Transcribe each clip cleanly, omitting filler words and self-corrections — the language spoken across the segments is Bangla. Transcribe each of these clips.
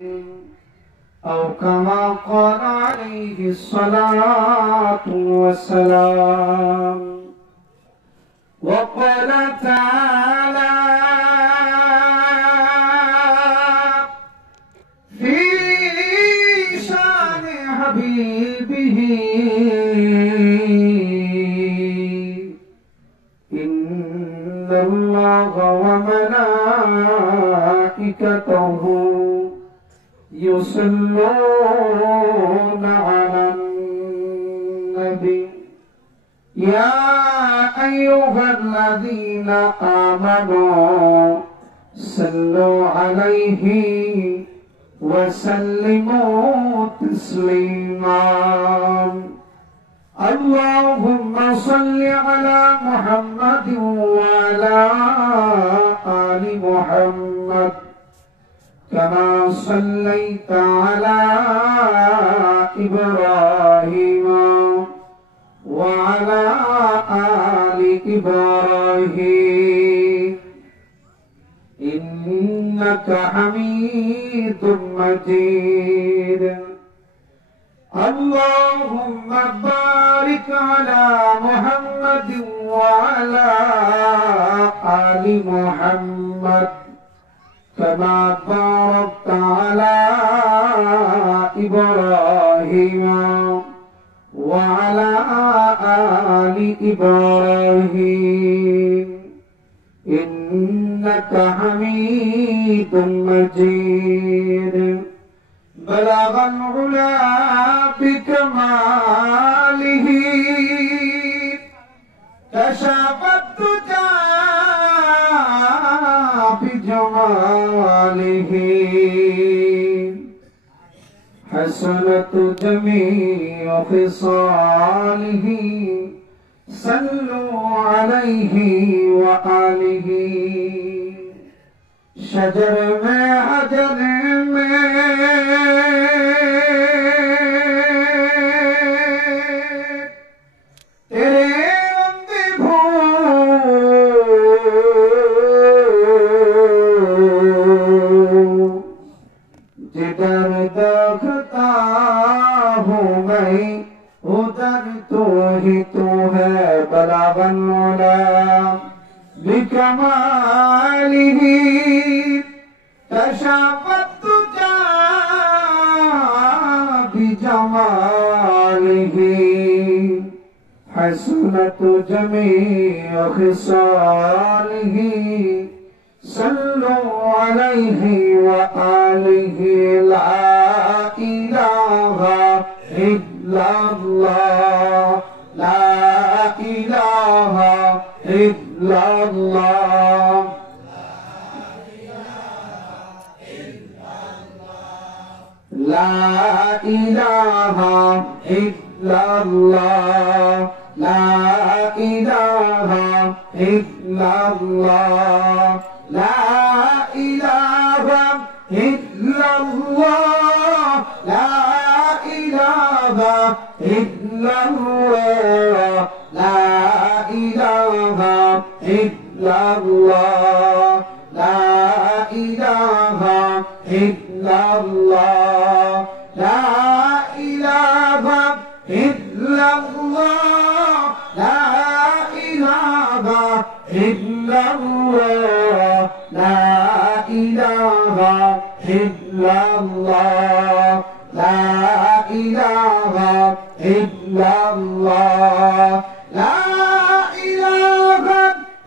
أو كما قال عليه الصلاة والسلام. وقال تعالى في شان حبيبه: إن الله وملائكته يصلون على النبي يا أيها الذين آمنوا صلوا عليه وسلموا تسليما. اللهم صل على محمد وعلى آل محمد كما صليت على إبراهيم وعلى آل إبراهيم إنك حميد مجيد. اللهم بارك على محمد وعلى آل محمد كما باركت على إبراهيم وعلى آل إبراهيم إنك حميد مجيد. بلغ العلا بكماله كشف الدجى بجماله حسنت جميع خصاله صلوا عليه وآله. شجر میں حجر میں تیرے رنگ بھول جدھر دیکھتا ہوں میں ادھر تو ہی تو ہے. بلغ العلا بکمالہ کشف الدجى بجمالہ حسنت جميع خصاله صلوا عليه وآله. لا إله إلا الله لا إله إلا الله لا إله إلا الله لا إله إلا الله لا إله إلا الله لا إله إلا الله لا إله إلا الله لا إله إلا الله لا إله إلا الله لا إله إلا الله لا إله إلا الله لا إله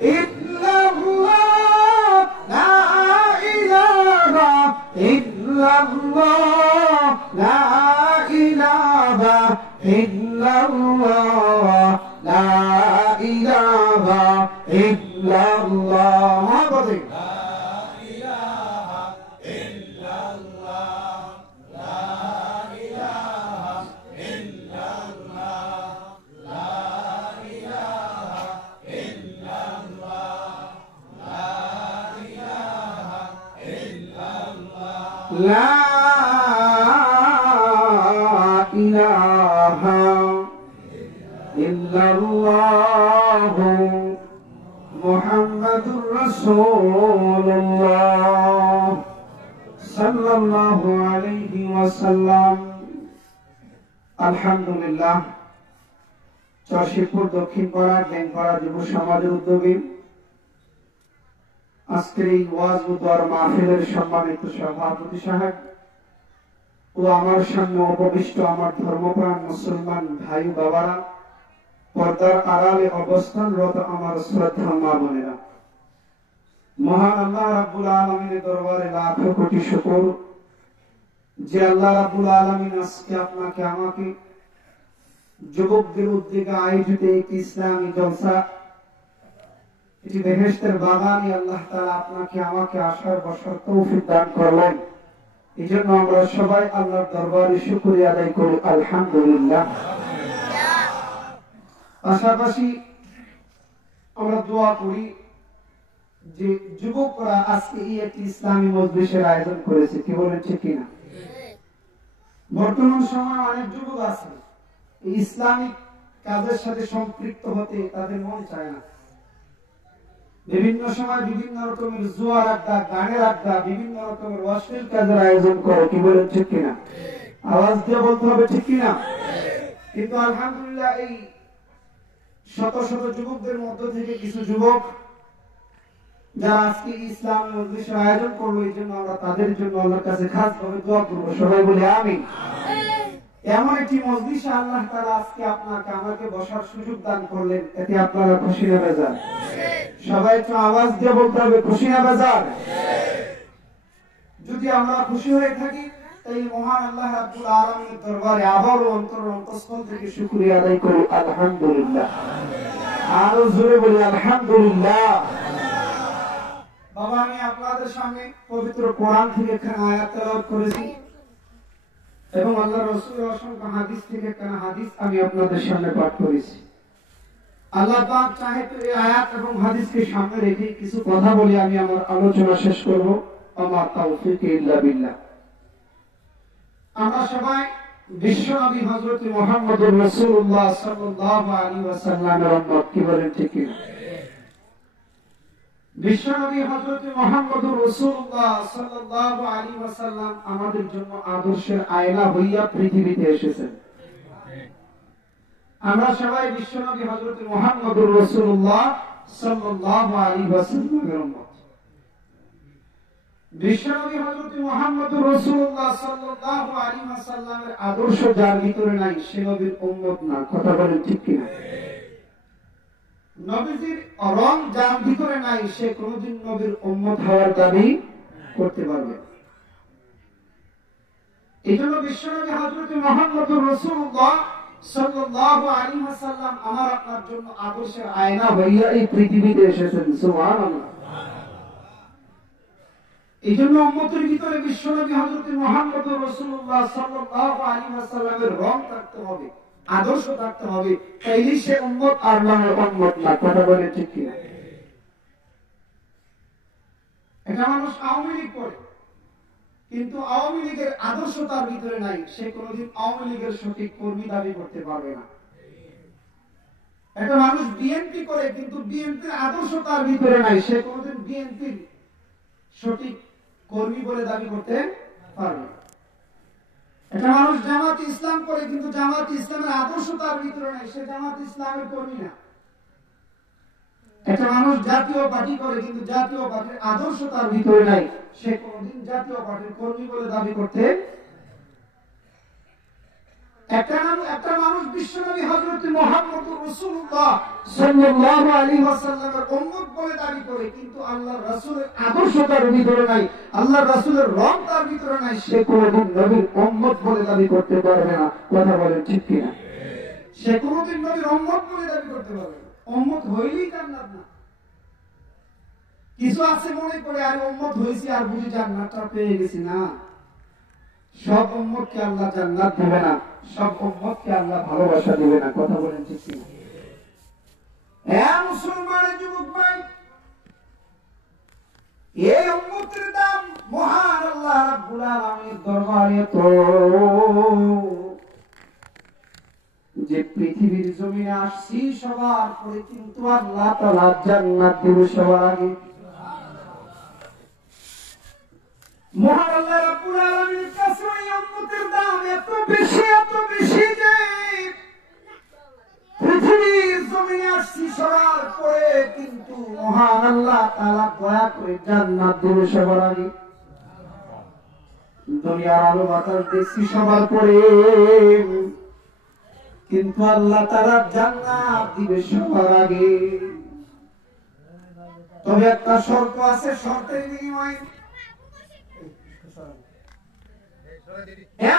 إلا الله لا إله إلا الله لا إله إلا الله لا إله إلا الله لا إله إلا الله. لا إله إلا الله محمد رسول الله সাল্লাল্লাহু আলাইহি ওয়াসাল্লাম। আলহামদুলিল্লাহ, চরশিবপুর দক্ষিণ পাড়া ডেঙ্গপাড়া যুব সমাজের উদ্যোগে আজকের এই ওয়াজ ও দোয়ার মাহফিলের সম্মানিত সভাপতি সাহেব ও আমার সামনে উপবিষ্ট আমার ধর্মপ্রাণ মুসলমান ভাই বাবারা, পর্দার আড়ালে অবস্থানরত আমার শ্রদ্ধা মা বোনেরা, মহান আল্লাহ রাব্বুল আলামিনের দরবারে লাখো কোটি শুকর যে আল্লাহ রাব্বুল আলামিন আজকে আপনাকে আমাকে যুবকদের উদ্যোগে আয়োজিত একটি ইসলামী জলসা, এটি বেহেশতের বাগানে আল্লাহ তাআলা আপনাকে আমাকে আসার বসার তৌফিক দান করলেন। এই জন্য আমরা সবাই আল্লাহর দরবারে শুকরিয়া আদায় করি আলহামদুলিল্লাহ। পাশাপাশি আমরা দোয়া করি যে যুবকরা আজকে এই একটি ইসলামী মজলিসের আয়োজন করেছে, কি বলেন ঠিক কিনা? বর্তমান সময়ে অনেক যুবক আছে এই ইসলামিক কাজের সাথে সম্পৃক্ত হতে তাদের মন চায় না। বিভিন্ন সময় বিভিন্ন রকমের জুয়ার আড্ডা, গানের আড্ডা, বিভিন্ন রকমের অশ্লীল কাজের আয়োজন করে, কি বলেন ঠিক কিনা? আওয়াজ দিয়ে বলতে হবে ঠিক কিনা? কিন্তু আলহামদুলিল্লাহ এই শত শত যুবকদের মধ্য থেকে কিছু যুবক যারা আজকে ইসলাম মজলিসের আয়োজন করলো, এই জন্য আমরা তাদের জন্য আল্লাহর কাছে খাস ভাবে দোয়া করবো। সবাই বলি আমিন। এমন একটি মজলিসে আল্লাহ তাআলা আজকে আপনাকে আমাকে বসার সুযোগ দান করলেন, এতে আপনারা খুশি না বেজার? সবাই একটু আওয়াজ দিয়ে বলতে হবে খুশি না বেজার? যদি আমরা খুশি হয়ে থাকি তাই মহান আল্লাহ রাব্বুল আলামিনের দরবারে আবারও অন্তঃস্থল থেকে শুকরিয়া আদায় করি আলহামদুলিল্লাহ। আরো জোরে বলি আলহামদুলিল্লাহ। বাবা, আমি আপনাদের সামনে পবিত্র কোরআন থেকে একখানা আয়াত তেলাওয়াত করেছি এবং আল্লাহর রাসূলের অসংখ্য হাদিস থেকে একখানা হাদিস আমি আপনাদের সামনে পাঠ করেছি। আল্লাহ পাক চাহে তো এই আয়াত এবং হাদিসকে সামনে রেখে কিছু কথা বলে আমি আমার আলোচনা শেষ করব। আমার তাওফীক ইল্লা বিল্লাহ। আমরা সবাই বিশ্বনবী হযরত মুহাম্মদুর রাসূলুল্লাহ সাল্লাল্লাহু আলাইহি ওয়াসাল্লামের উম্মত, কি বলেন ঠিক কি? বিশ্বনবী হযরত মুহাম্মদুর রাসূলুল্লাহ সাল্লাল্লাহু আলাইহি ওয়াসাল্লাম আমাদের জন্য আদর্শের আয়না হইয়া পৃথিবীতে এসেছেন। আমরা সবাই বিশ্বনবী হযরত মুহাম্মদুর রাসূলুল্লাহ সাল্লাল্লাহু আলাইহি ওয়াসাল্লামের উম্মত। বিশ্বনবী হযরত মুহাম্মদুর রাসূলুল্লাহ সাল্লাল্লাহু আলাইহি ওয়াসাল্লামের আদর্শ যার ভিতরে নাই সে নবীর উম্মত না, কথা বলেন ঠিক কি না? নবীজির রং যার ভিতরে নাই সে কোনদিন নবীর উম্মত হওয়ার দাবি করতে পারবে না। এজন্য বিশ্বনবী হযরত মুহাম্মদুর রাসূলুল্লাহ সাল্লাল্লাহু আলাইহি ওয়াসাল্লাম আমার আপনার জন্য আদর্শের আয়না হইয়া এই পৃথিবীতে এসেছেন। সুবহানাল্লাহ। এজন্য উম্মতের ভিতরে বিশ্বনবী হযরত মুহাম্মদুর রাসূলুল্লাহ সাল্লাল্লাহু আলাইহি ওয়াসাল্লামের রং থাকতে হবে, আদর্শ থাকতে হবে, তাইলেই সে উম্মত আর নামের উম্মত না, কথা বলে ঠিক কি না? এটা মানুষ আওয়ামী লীগ করে, কিন্তু আওয়ামী লীগের আদর্শ তার ভিতরে নাই, সে কোনদিন আওয়ামী লীগের সঠিক কর্মী দাবি করতে পারবে না। একটা মানুষ বিএনপি করে, কিন্তু বিএনপির আদর্শ তার ভিতরে নাই, সে কোনদিন বিএনপির সঠিক কর্মী বলে দাবি করতে পারবে না। একটা মানুষ জামাত ইসলাম করে, কিন্তু জামাত ইসলামের আদর্শ তার ভিতরে নাই, সে জামাত ইসলামের কর্মী না। একটা মানুষ জাতীয় পার্টি করে, কিন্তু জাতীয় পার্টির আদর্শ তার ভিতরে নাই, সে কোনদিন জাতীয় পার্টির কর্মী বলে দাবি করতে। একটা মানুষ বিশ্বনবী হযরত মুহাম্মদুর রাসূলুল্লাহ সাল্লাল্লাহু আলাইহি ওয়াসাল্লামের উম্মত বলে দাবি করে, কিন্তু আল্লাহর রাসূলের আদর্শ তার ভিতরে নাই, আল্লাহর রাসূলের রং তার ভিতরে নাই, সে কোনদিন নবীর উম্মত বলে দাবি করতে পারবে না, কথা বলেন ঠিক কি না? সে কোনদিন নবীর উম্মত বলে দাবি করতে পারবে না। উম্মত হইলেই জান্নাত না। কিছু আছে মনে করে আর উম্মত হইছি আর বুঝি জান্নাতটা পেয়ে গেছি, না। সব উম্মতকে আল্লাহ জান্নাত দেবে না, সব উম্মতকে আল্লাহ ভালোবাসা দেবে না, কথা বলেন ঠিক কি না? মুসলমানের যুবক ভাই, এই উম্মতের দাম মহান আল্লাহ রাব্বুল আলামিনের দরবারে তো যে পৃথিবীর জমিনে আসছি সবার পরে, কিন্তু আল্লাহ তাআলা জান্নাত দিবে সবার আগে। মহান আল্লাহ রাব্বুল আলামিনের কাছে ওই উম্মতের দাম এত বেশি যে পৃথিবীর জমিনে আসছি সবার পরে, কিন্তু মহান আল্লাহ তাআলা দয়া করে জান্নাত দিবে সবার আগে। দুনিয়ার আলো বাতাস দেখছি সবার পরে, কিন্তু আল্লাহ তাআলা জান্নাত দিবে সবার আগে। তবে একটা শর্ত আছে, শর্তের বিনিময়ে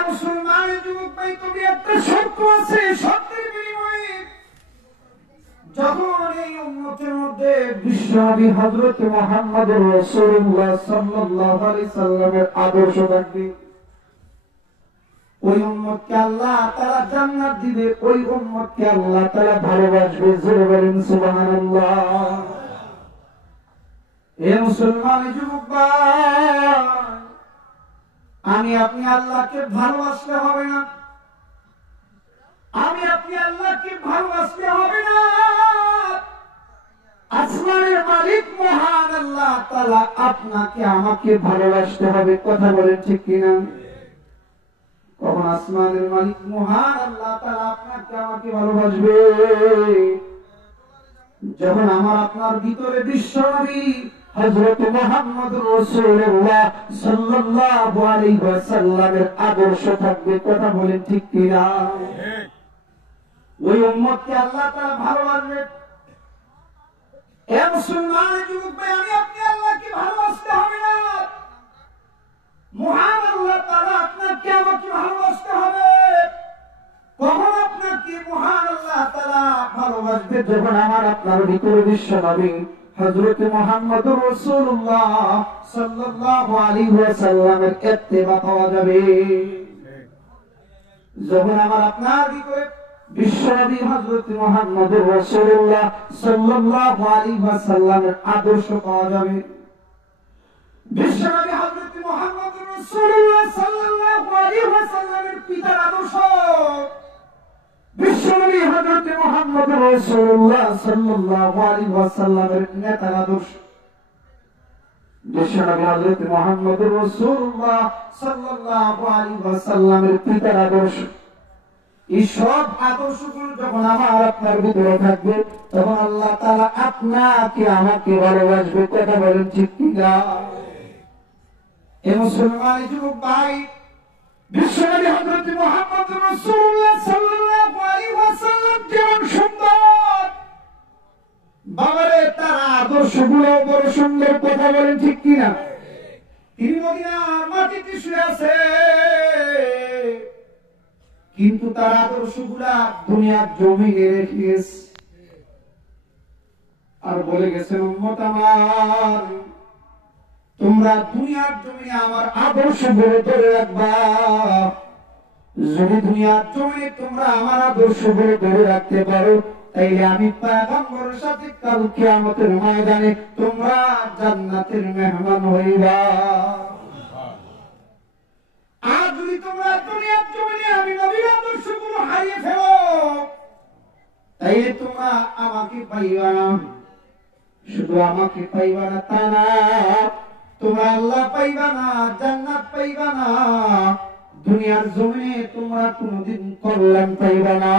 মুসলমানের যুবক ভাই, তবে একটা শর্ত আছে, শর্তের বিনিময়ে যখন এই উম্মতের মধ্যে বিশ্বনবী হযরত মুহাম্মদুর রাসূলুল্লাহ সাল্লাল্লাহু আলাইহি সাল্লামের আদর্শ থাকবে, ওই উম্মতকে আল্লাহ তাআলা জান্নাত দিবে, ওই উম্মতকে আল্লাহ তাআলা ভালোবাসবে। জোরে বলেন সুবহানাল্লাহ। এ মুসলমান যুবক ভাই, আমি আপনি আল্লাহকে ভালোবাসলে হবে না, আমি আপনি আল্লাহকে ভালোবাসলে হবে না। আসমানের মালিক মহান আল্লাহ তাআলা আপনাকে আমাকে ভালোবাসতে হবে। কথা বলেন ঠিক কিনা? কখন আসমানের মালিক মহান আল্লাহ তাআলা আপনাকে আমাকে ভালোবাসবে? যখন আমার আপনার ভিতরে বিশ্বনবী হযরত মুহাম্মদুর রাসূলুল্লাহ সাল্লাল্লাহু আলাইহি ওয়াসাল্লামের আদর্শ থাকবে। কথা বলেন ঠিক কিনা? ওই উম্মতকে আল্লাহ তাআলা ভালোবাসবে। এ মুসলমান যুবক ভাই, আমি আপনি আল্লাহকে ভালোবাসতে হবে না, মহান আল্লাহ তাআলা আপনাকে আমাকে ভালোবাসতে হবে। কখন আপনাকে মহান আল্লাহ তাআলা ভালোবাসবে? যখন আমার আপনার ভিতরে বিশ্বনবী হযরত মুহাম্মদুর রাসূলুল্লাহ সাল্লাল্লাহু আলাইহি ওয়াসাল্লামের ইত্তেবা পাওয়া যাবে। যখন আমার আপনার ভিতরে বিশ্বনবী হযরত মুহাম্মদুর রাসূলুল্লাহ সাল্লাল্লাহু আলাইহি ওয়াসাল্লামের আদর্শ পাওয়া যাবে। বিশ্বনবী হযরত মুহাম্মদুর রাসূলুল্লাহ সাল্লাল্লাহু আলাইহি ওয়াসাল্লামের পিতার আদর্শ, বিশ্বনবী হযরত মুহাম্মদুর রাসূলুল্লাহ সাল্লাল্লাহু আলাইহি ওয়াসাল্লামের নেতার আদর্শ, বিশ্বনবী হযরত মুহাম্মদুর রাসূলুল্লাহ সাল্লাল্লাহু আলাইহি ওয়াসাল্লামের পিতার আদর্শ। এই সব আদর্শগুলো যখন আমার আপনার ভিতরে থাকবে, তখন আল্লাহ তাআলা আপনাকে আমাকে ভালোবাসবে। কথা বলেন ঠিক কিনা? এ মুসলমান যুবক ভাই, বিশ্বনবী হযরত মুহাম্মদুর রাসূলুল্লাহ সাল্লাল্লাহু আলাইহি ওয়াসাল্লাম যেমন সুন্দর, বাবারে তার আদর্শগুলো বড় সুন্দর। কথা বলেন ঠিক কিনা? তিনি মদিনার মাটিতে শুয়ে আছে, কিন্তু তার আদর্শগুলা দুনিয়ার জমিনে রেখেছে আর বলে গেছেন, উম্মত আমার, তোমরা দুনিয়ার জমিনে আমার আদর্শগুলো ধরে রাখবা। যদি দুনিয়ার জমিনে তোমরা আমার আদর্শগুলো ধরে রাখতে পারো, তাইলে আমি পয়গম্বরের সাথে কাল কিয়ামতের ময়দানে তোমরা জান্নাতের মেহমান হইবা। আর যদি তোমরা দুনিয়ার জমিনে আমি নবীর আদর্শগুলো হারিয়ে ফেলো, তাইলে তোমরা আমাকে পাইবা না। শুধু আমাকে পাইবা না তা না, তোমরা আল্লাহ পাইবা না, জান্নাত পাইবা না, দুনিয়ার জমিনে তোমরা কোনদিন কল্যাণ পাইবা না।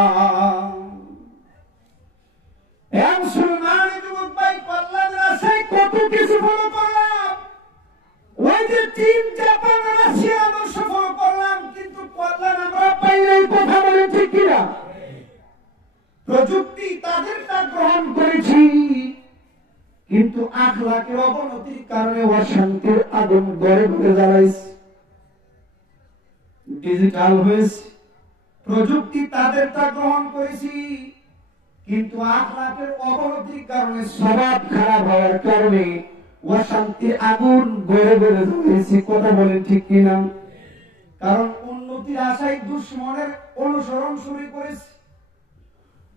মুসলমান যুবক ভাই, কল্যাণের আশায় কত কিছু ফলো করলাম, ওই যে চীন, জাপান, রাশিয়া আদর্শ ফলো করলাম, কিন্তু কল্যাণ আমরা পাই নাই। কথা বলেন ঠিক কিনা? প্রযুক্তি তাদেরটা গ্রহণ করেছি, কিন্তু আখলাকের অবনতির কারণে অশান্তির আগুন ঘরে ঘরে জ্বালাইছে। ডিজিটাল হয়েছে, প্রযুক্তি তাদেরটা গ্রহণ করেছি, কিন্তু আখলাকের অবনতির কারণে, স্বভাব খারাপ হওয়ার কারণে অশান্তির আগুন ঘরে ঘরে জ্বলেছে। কথা বলেন ঠিক কিনা? কারণ উন্নতির আশায় দুশ্মনের অনুসরণ শুরু করেছি,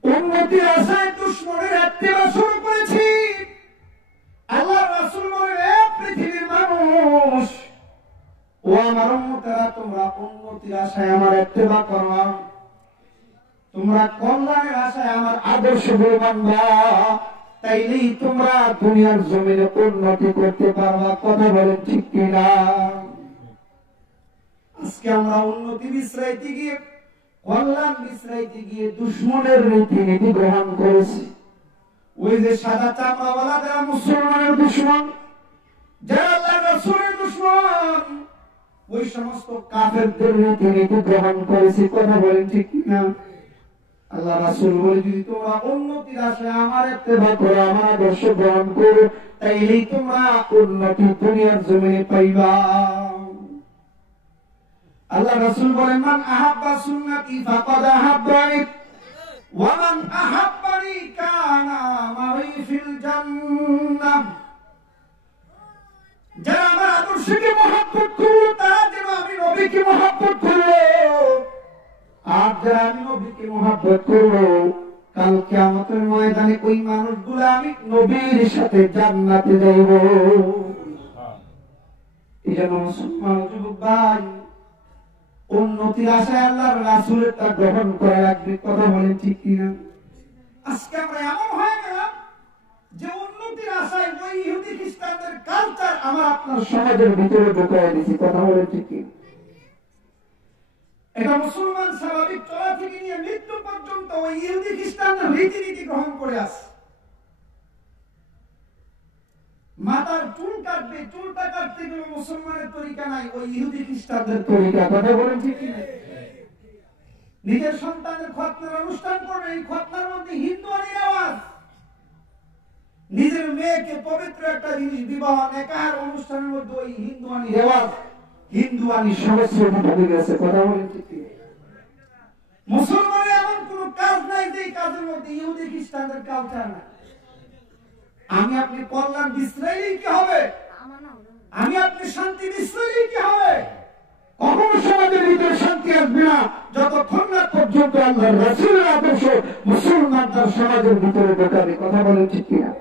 উন্নতির আশায় দুশ্মনের ইত্তেবা শুরু করেছি। আল্লাহ রাসূল বলেন, পৃথিবীর মানুষ, ও আমার উম্মতেরা, তোমরা উন্নতির আশায় আমার ইত্তেবা করো, তোমরা কল্যাণের আশায় আমার আদর্শগুলো মানবা, তাইলেই তোমরা দুনিয়ার জমিনে উন্নতি করতে পারবা। কথা বলেন ঠিক কিনা? আজকে আমরা উন্নতি বিশ্রাইতে গিয়ে, কল্যাণ বিশ্রাইতে গিয়ে দুশ্মনের রীতিনীতি গ্রহণ করেছি। ওই যে সাদা চামড়াওয়ালা যারা মুসলমানের দুশ্মন, যারা আল্লাহর রাসূলের দুশ্মন, ওই সমস্ত কাফেরদের রীতিনীতি গ্রহণ করেছি। কথা বলেন ঠিক কিনা? আল্লাহ রাসূল বলে, যদি তোমরা উন্নতির আশায় আমার ইত্তেবা করো, আমার আদর্শ গ্রহণ করো, তাইলেই তোমরা উন্নতি দুনিয়ার জমিনে পাইবা। আল্লাহ রাসূল বলেন, মান আহাব্বা সুন্নতি ফাকাদ আহাব্বানি ওয়া মান আহাব্বানি কানা মাই ফিল জান্নাহ। যারা আমার আদর্শকে মহব্বত করলো তারা যেন আমি নবীকে মহব্বত করলো, আর যারা আমি নবীকে মহব্বত করলো, কাল কিয়ামতের ময়দানে ওই মানুষগুলো আমি নবীর সাথে জান্নাতে যাইব। এই জন্য মুসলমান যুবক ভাই, উন্নতির আশায় আল্লাহর রাসূলের তা গ্রহণ করা লাগবে। কথা বলেন ঠিক কিনা? আজকে আমরা এমন হয়ে গেলাম যে উন্নতির আশায় ওই ইহুদি খ্রিস্টানদের কালচার আমার আপনার সমাজের ভিতরে ঢুকায় দিয়েছি। কথা বলেন ঠিক কিনা? এটা মুসলমান স্বাভাবিক চলা থেকে নিয়ে মৃত্যু পর্যন্ত ওই ইহুদি খ্রিস্টানদের রীতিনীতি গ্রহণ করে আসে। মাথার চুল কাটবে, চুলটা কাটতে গেলে মুসলমানের তরিকা নাই, ওই ইহুদি খ্রিস্টানদের তরিকা। কথা বলেন ঠিক কিনা? নিজের সন্তানের খতনার অনুষ্ঠান করবে, এই খতনার মধ্যে হিন্দুয়ানির আওয়াজ। নিজের মেয়েকে পবিত্র একটা জিনিস বিবাহ নেকাহের অনুষ্ঠানের মধ্যে ওই হিন্দুয়ানির আওয়াজ, হিন্দুয়ানি সংস্কৃতি ঢুকে গেছে। কথা বলেন ঠিক কিনা? মুসলমানের এমন কোন কাজ নাই যে কাজের মধ্যে ইহুদি খ্রিস্টানদের কালচার নাই। আমি আপনি কল্যাণ বিশ্রাইলেই কি হবে? আমি আপনি শান্তি বিশ্রাইলেই কি হবে? কখনো সমাজের ভিতরে শান্তি আসবে না যতক্ষণ না পর্যন্ত আল্লাহর রাসূলের আদর্শ মুসলমান তার সমাজের ভিতরে ঢোকাবে। কথা বলেন ঠিক কিনা?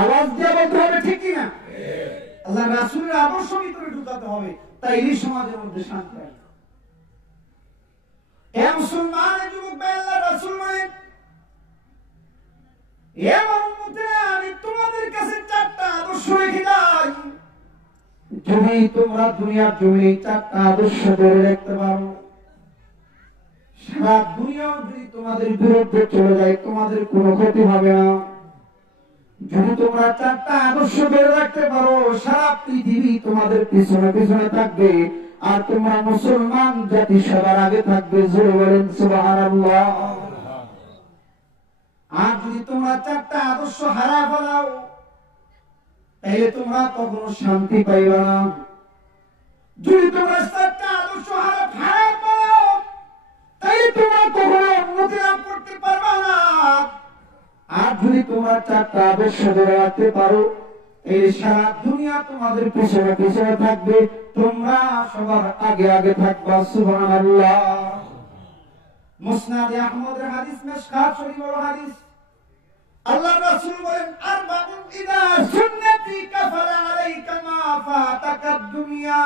আওয়াজ দিয়ে বলতে হবে ঠিক কিনা? আল্লাহর রাসূলের আদর্শ ভিতরে ঢুকাতে হবে, তাই এই সমাজের মধ্যে শান্তি আসবে। এ মুসলমান যুবক ভাই, আল্লাহর রাসূল বলেন, এ উম্মতেরা, আমি তোমাদের কাছে চারটা আদর্শ রেখে যাই। যদি তোমরা দুনিয়ার জমিনে চারটা আদর্শ ধরে রাখতে পারো, সারা দুনিয়াও যদি তোমাদের বিরুদ্ধে চলে যায়, তোমাদের কোনো ক্ষতি হবে না। যদি তোমরা চারটা আদর্শ ধরে রাখতে পারো, সারা পৃথিবী তোমাদের পিছনে পিছনে থাকবে, আর তোমরা মুসলমান জাতি সবার আগে থাকবে। জোরে বলেন সুবহানাল্লাহ। আর যদি তোমরা চারটা আদর্শ হারায় ফেলাও, তাহলে তোমরা কখনো শান্তি পাইবা না। যদি তোমরা চারটা আদর্শ হারায় ফেলাও, তাহলে তোমরা কখনো উন্নতি লাভ করতে পারবা না। আর যদি তোমরা চারটা আদর্শ ধরে রাখতে পারো, এই সারা দুনিয়া তোমাদের পিছনে পিছনে থাকবে, তোমরা সবার আগে আগে থাকবা। সুবহানাল্লাহ। মুসনাদে আহমদের হাদিস, মিশকাত শরীফের হাদিস, আল্লাহর রাসূল বলেন, আরবাউন ইদা সুন্নতি কাফারা আলাইকা মা ফাতাকা দুনিয়া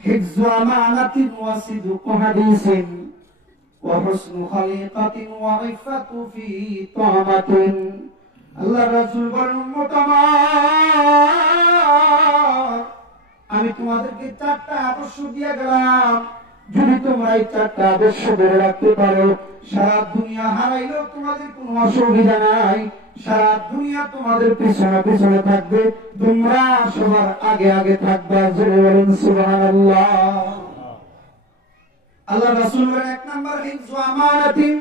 হিফযু আমানাতিন ওয়া সিদকু হাদিসিন ওয়া হুসনু খালিকাতিন ওয়া ইফাতু ফি তামাতিন। আল্লাহর রাসূল বলেন, উম্মত আমার, আমি তোমাদেরকে চারটা আদর্শ দিয়ে গেলাম। যদি তোমরা এই চারটা আদর্শ ধরে রাখতে পারো, সারা দুনিয়া হারাইলেও তোমাদের কোনো অসুবিধা নাই। সারা দুনিয়া তোমাদের পিছনে পিছনে থাকবে, তোমরা সবার আগে আগে থাকবা। জোরে বলেন সুবহানাল্লাহ। আল্লাহ রাসূল বলেন, এক নাম্বার হিফযু আমানাতিন।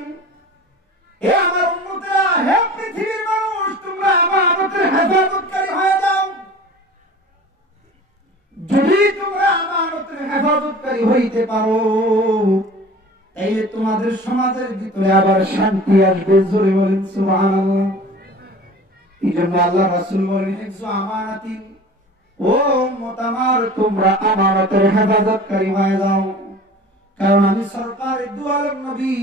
হে আমার উম্মতেরা, হে পৃথিবীর মানুষ, তোমরা আমানতের হেফাজতকারী হয়ে যাও। যদি তোমরা আমানতের হেফাজতকারী হইতে পারো, তাইলে তোমাদের সমাজের ভিতরে আবার শান্তি আসবে। জোরে বলেন সুবহানাল্লাহ। এই জন্য আল্লাহ রাসূল বলেন, হিফযু আমানাতিন, ও উম্মত আমার, তোমরা আমানতের হেফাজতকারী হয়ে যাও। কারণ আমি সরকার দু আলম নবী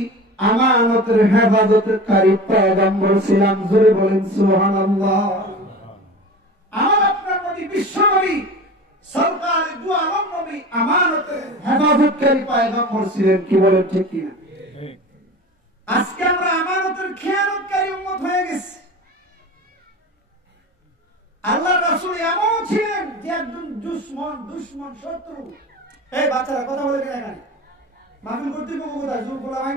আমানতের হেফাজতকারী পয়গম্বর ছিলাম। জোরে বলেন সুবহানাল্লাহ। আমার আপনার নবী, বিশ্ব নবী সরকার দু আলম নবী আমানতের হেফাজতকারী পয়গম্বর ছিলেন। কি বলেন ঠিক কিনা? আজকে আমরা আমানতের খেয়ানতকারী উম্মত হয়ে গেছি। আল্লাহর রাসূল এমন ছিলেন যে একজন দুশমন শত্রু এই বাচ্চারা কথা বলে কেন এখানে? মাহফিল কর্তৃপক্ষ কোথায়? জোর বলা ভাই,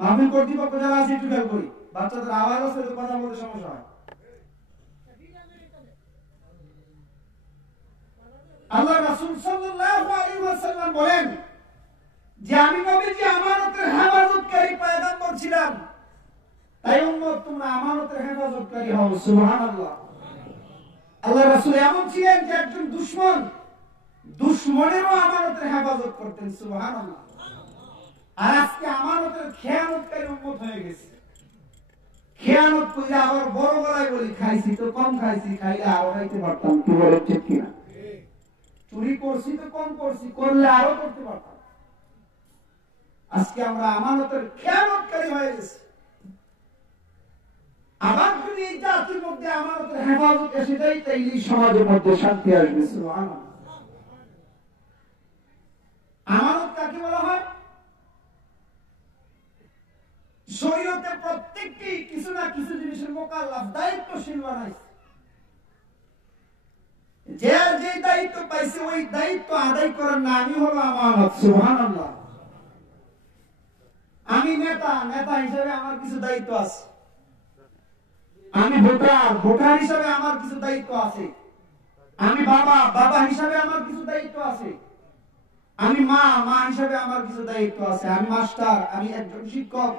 মাহফিল কর্তৃপক্ষ যারা আছে একটু খেয়াল করি, বাচ্চাদের আওয়াজ আছে তো কথা বলতে সমস্যা হয়। আল্লাহ রাসূল সাল্লাল্লাহু আলাইহি ওয়াসাল্লাম বলেন যে আমি নবীজি আমানতের হেফাজতকারী পয়গম্বর ছিলাম, তাই উম্মত তোমরা আমানতের হেফাজতকারী হও। সুবহানাল্লাহ। আল্লাহ রাসূল এমন ছিলেন যে একজন দুশমনেরও আমানতের হেফাজত করতেন। সুবহানাল্লাহ। আর আজকে আমানতের খেয়ানতকারী উম্মত হয়ে গেছে। খেয়ানত করলে আবার বড় গলায় বলি খাইছি তো কম খাইছি, খাইলে আরো খাইতে পারতাম। কি বলেন ঠিক কিনা? চুরি করছি তো কম করছি, করলে আরো করতে পারতাম। আজকে আমরা আমানতের খেয়ানতকারী হয়ে গেছি। আবার যদি এই জাতির মধ্যে আমানতের হেফাজত এসে যায়, তাইলে সমাজের মধ্যে শান্তি আসবে। সুবহানাল্লাহ। আমানত কাকে বলা হয়? শরীয়তে প্রত্যেককে কিছু না কিছু জিনিসের মোকাল্লাফ, দায়িত্বশীল বানাইছে। যে যে দায়িত্ব পাইছে ওই দায়িত্ব আদায় করার নামই হলো আমানত। সুবহানাল্লাহ। আমি নেতা হিসেবে আমার কিছু দায়িত্ব আছে। আমি ভোটার হিসেবে আমার কিছু দায়িত্ব আছে। আমি বাবা হিসেবে আমার কিছু দায়িত্ব আছে। আমি মা হিসেবে আমার কিছু দায়িত্ব আছে। আমি মাস্টার, আমি একজন শিক্ষক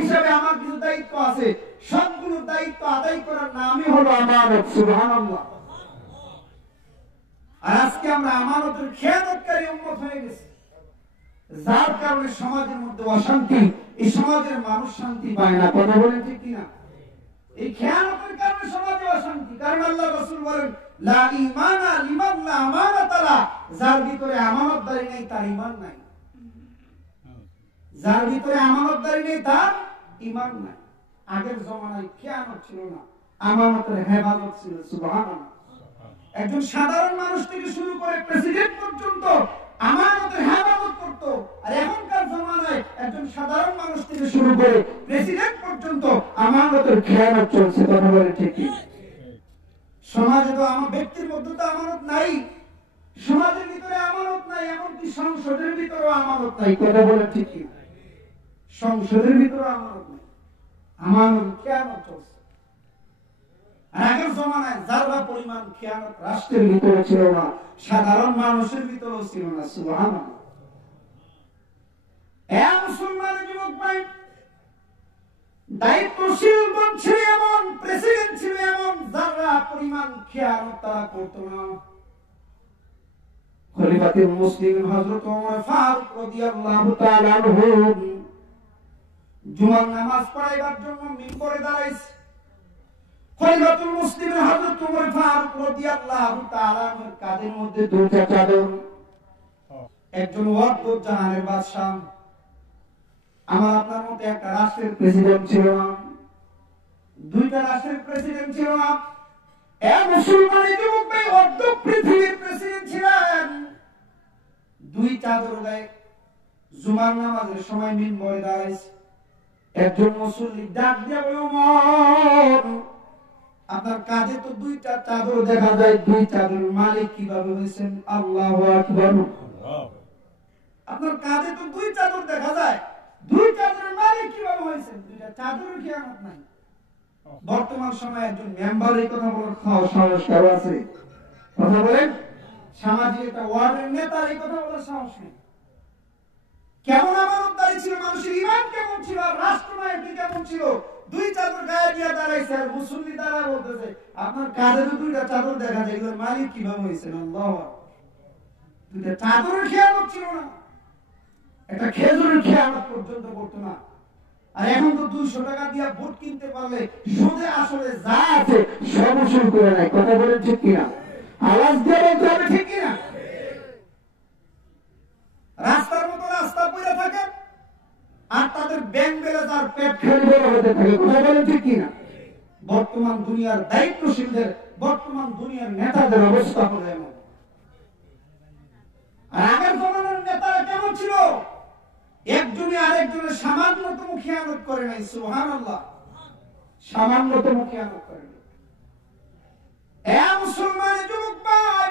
হিসেবে আমার কিছু দায়িত্ব আছে। সবগুলো দায়িত্ব আদায় করার নামই হলো আমানত। সুবহানাল্লাহ। আর আজকে আমরা আমানতের খেয়ানতকারী উম্মত হয়ে গেছি, যার কারণে সমাজের মধ্যে অশান্তি, এই সমাজের মানুষ শান্তি পায় না। কথা বলেন ঠিক কিনা? এই খেয়ানতের কারণে সমাজে অশান্তি। কারণ আল্লাহ রাসূল বলেন লা ঈমানা লিমান লা আমানাতা লা, যার ভিতরে আমানতদারি নেই তার ঈমান নাই। যার ভিতরে আমানতদারি নেই তার ঈমান নাই। আগের জমানায় খেয়ানত ছিল না, আমানতের হেফাজত ছিল। সুবহানাল্লাহ। একজন সাধারণ মানুষ থেকে শুরু করে প্রেসিডেন্ট পর্যন্ত আমানতের হেফাজত করত। আর এখনকার জমানায় একজন সাধারণ মানুষ থেকে শুরু করে প্রেসিডেন্ট পর্যন্ত আমানতের খেয়ানত চলছে। কথা বলে ঠিক কি? সমাজে তো আমার ব্যক্তির মধ্যে তো আমানত নাই, সমাজের ভিতরে আমানত নাই, এমনকি সংসদের ভিতরেও আমানত নাই। কথা বলে ঠিক কি? সংসদের ভিতরে আমানত নাই, আমানত খেয়ানত চলছে। আগের জমানায় যারা পরিমাণ খেয়ানত রাষ্ট্রের ভিতরে ছিল না, সাধারণ মানুষের ভিতরেও ছিল না। সুবহানাল্লাহ। মুসলমান যুবক ভাই, দায়িত্বশীল ছিল এমন, প্রেসিডেন্ট ছিল এমন, যারা পরিমাণ খেয়ানত তারা করতো না। খলিফাতুল মুসলিমিন হযরত ওমর ফারুক রাদিয়াল্লাহু তাআলা আনহু জুমার নামাজ পড়াইবার জন্য মিম্বরে দাঁড়াইছে। খলিফাতুল মুসলিমিন হযরত ওমর ফারুক রাদিয়াল্লাহু তাআলা আনহুর কাঁধের মধ্যে দুইটা চাদর। একজন ওয়াক্ত জাহানের বাদশা, আমার আপনার মতো একটা রাষ্ট্রের প্রেসিডেন্ট ছিল না, দুইটা রাষ্ট্রের প্রেসিডেন্ট ছিল না। মুসলমান যুবক ভাই অর্ধ পৃথিবীর প্রেসিডেন্ট ছিলেন। দুই চাদর গায়ে জুমার নামাজের সময় মিম্বরে দাঁড়াইছে। একজন মুসল্লি ডাক দিয়ে বলে, ওমর, আপনার কাঁধে তো দুইটা চাদর দেখা যায়, দুই চাদরের মালিক কিভাবে হয়েছেন? আল্লাহু আকবার। আপনার কাঁধে তো দুই চাদর দেখা যায়, দুই চাদরের মালিক কিভাবে হয়েছেন? দুইটা চাদরের খেয়ানত নাই। বর্তমান সময়ে একজন মেম্বার এই কথা বলার সাহস কারো আছে? কথা বলেন। সামাজিক একটা ওয়ার্ডের নেতার এই কথা বলার সাহস নেই। কেমন আমানতদারি ছিল, মানুষের ঈমান কেমন ছিল, আর রাষ্ট্রনায়ক কেমন ছিল? দুই চাদর গায়ে দিয়ে দাঁড়াইছে, আর মুসল্লি দ্বারা বলতেছে আপনার কাঁধে তো দুইটা চাদর দেখা যায়, এগুলোর মালিক কিভাবে হয়েছেন? আল্লাহু আকবার। দুইটা চাদরের খেয়ানত ছিল না, একটা খেজুরের খেয়ানত পর্যন্ত করতো না। আর এখন তো 200 টাকা দিয়ে ভোট কিনতে পারলে সুদে আসলে যা আছে সব উসুল করে নেয়। কথা বলেন ঠিক কিনা? আওয়াজ দিয়ে বলতে হবে ঠিক কিনা? রাস্তার মতো রাস্তা পড়ে থাকে, আর তাদের ব্যাংক ব্যালেন্স আর পেট খালি বড় হতে থাকে। কথা বলেন ঠিক কিনা? বর্তমান দুনিয়ার দায়িত্বশীলদের, বর্তমান দুনিয়ার নেতাদের অবস্থা হলো এমন। আর আগের জমানার নেতারা কেমন ছিল? একজনে আরেকজনের সামান্যতম খেয়ানত করে নাই। সুবহানাল্লাহ। সামান্যতম খেয়ানত করে নাই। মুসলমান যুবক ভাই,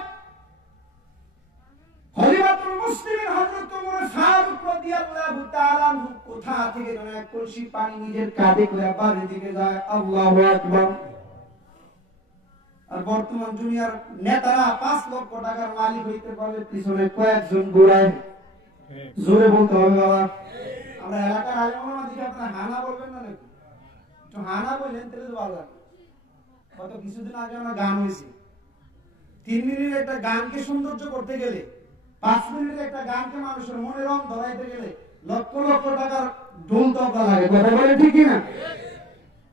রাদিয়াল্লাহু তাআলা কোথা থেকে যেন এক কলসি পানি নিজের কাঁধে করে বাড়ির দিকে যায়। আল্লাহু আকবার। আর বর্তমান দুনিয়ার নেতারা 5 লক্ষ টাকার মালিক হইতে পারলে পিছনে কয়েকজন ঘোরায়। জোরে বলতে হবে বাবা। আমরা এলাকার আলেম ওলামা দিকে আপনারা হানা বলবেন না নাকি? একটু হানা বললেন তাহলে তো ভালো লাগে। গত কিছুদিন আগে আমরা গান হয়েছে, 3 মিনিটের একটা গানকে সৌন্দর্য করতে গেলে, 5 মিনিটের একটা গানকে মানুষের মনে রং ধরাইতে গেলে লক্ষ লক্ষ টাকার ঢোল তবলা লাগে। কথা বলে ঠিক না?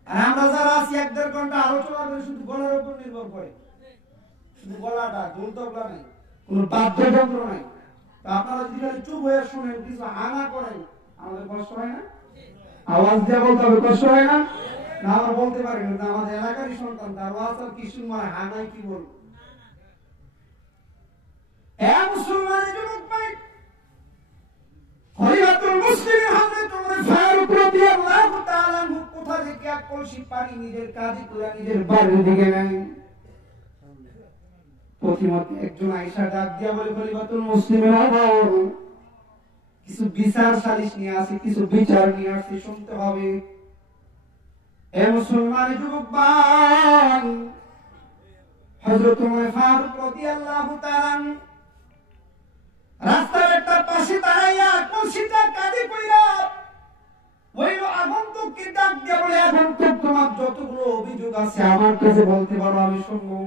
আর আমরা যারা আছি 1-1.5 ঘন্টা আলোচনা করে শুধু গলার উপর নির্ভর করে, শুধু গলাটা, ঢোল তবলা নাই, কোনো বাদ্যযন্ত্র নাই। তা আপনারা যদি খালি চুপ হয়ে শুনেন, কিছু হানা করেন, আমাদের কষ্ট হয় না? আওয়াজ দিয়ে বলতে হবে, কষ্ট হয় না? না আমরা বলতে পারি না, আমাদের এলাকারই সন্তান, তার আওয়াজ আর কিছু মানে হানাই কি বলবো। মুসলমান যুবক ভাই, খলিফাতুল মুসলিমিন হযরত ওমর ফারুক রাদিয়াল্লাহু তাআলা কোথা থেকে এক কলসি পানি নিজের কাঁধে করে নিজের বাড়ির দিকে নেন। প্রতিমধ্যে একজন আয়েশা ডাক দিয়া বলে, খলিফাতুল মুসলিমিন ওমর, কিছু বিচার সালিশ নিয়ে আসি, কিছু বিচার নিয়ে আসি, শুনতে হবে। মুসলমান যুবক ভাই, হযরত ওমর ফারুক রাদিয়াল্লাহু তাআলা রাস্তার একটা পাশে দাঁড়াইয়া কলসিটা কাঁধে কইরা ওই আগন্তুককে ডাক দিয়া বলে, আগন্তুক, তোমার যতগুলো অভিযোগ আছে আমার কাছে বলতে পারো, আমি শুনবো।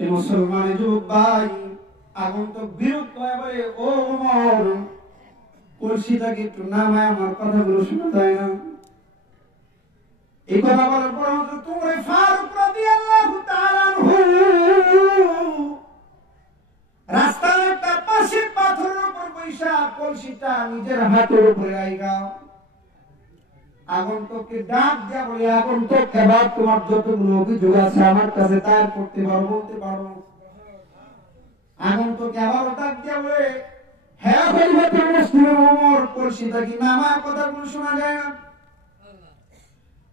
এই মুসলমান যুবক ভাই আগন্তুক বিরক্ত হয়ে বলে, ও ওমর, কলসিটাকে একটু নামায়, আমার কথাগুলো শোনা যায় না। এই কথা বলার পর হযরত ওমর ফারুক রাদিয়াল্লাহু তাআলা রাস্তার একটা পাশে পাথরের উপর বৈশা কলসিটা নিজের হাতের উপরে রাখা আগন্তুককে ডাক দিয়া বলে, আগন্তুক, এবার তোমার যতগুলো অভিযোগ আছে আমার কাছে দায়ের করতে পারো, বলতে পারো। আগন্তুক এবার ডাক দিয়া বলে, হ্যাঁ খলিফাতুল মুসলিমিন ওমর, কলসিটা কি নামার কথাগুলো শোনা যায় না?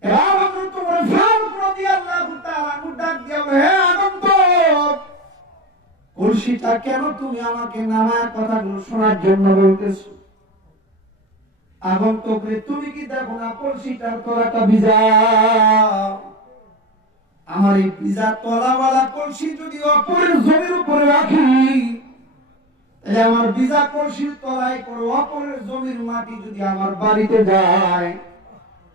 এবার হযরত ওমর ফারুক রাদিয়াল্লাহু তাআলা ডাক দিয়া বলে, হ্যাঁ আগন্তুক, কলসিটা কেন তুমি আমাকে নামার কথাগুলো শোনার জন্য বলতেছো? আগন্তুক রে, তুমি কি দেখো না কলসিটার তলাটা ভিজা? আমার এই ভিজা তলাওয়ালা কলসি যদি অপরের জমির উপরে রাখি, তাহলে আমার ভিজা কলসির তলায় করে অপরের জমির মাটি যদি আমার বাড়িতে যায়,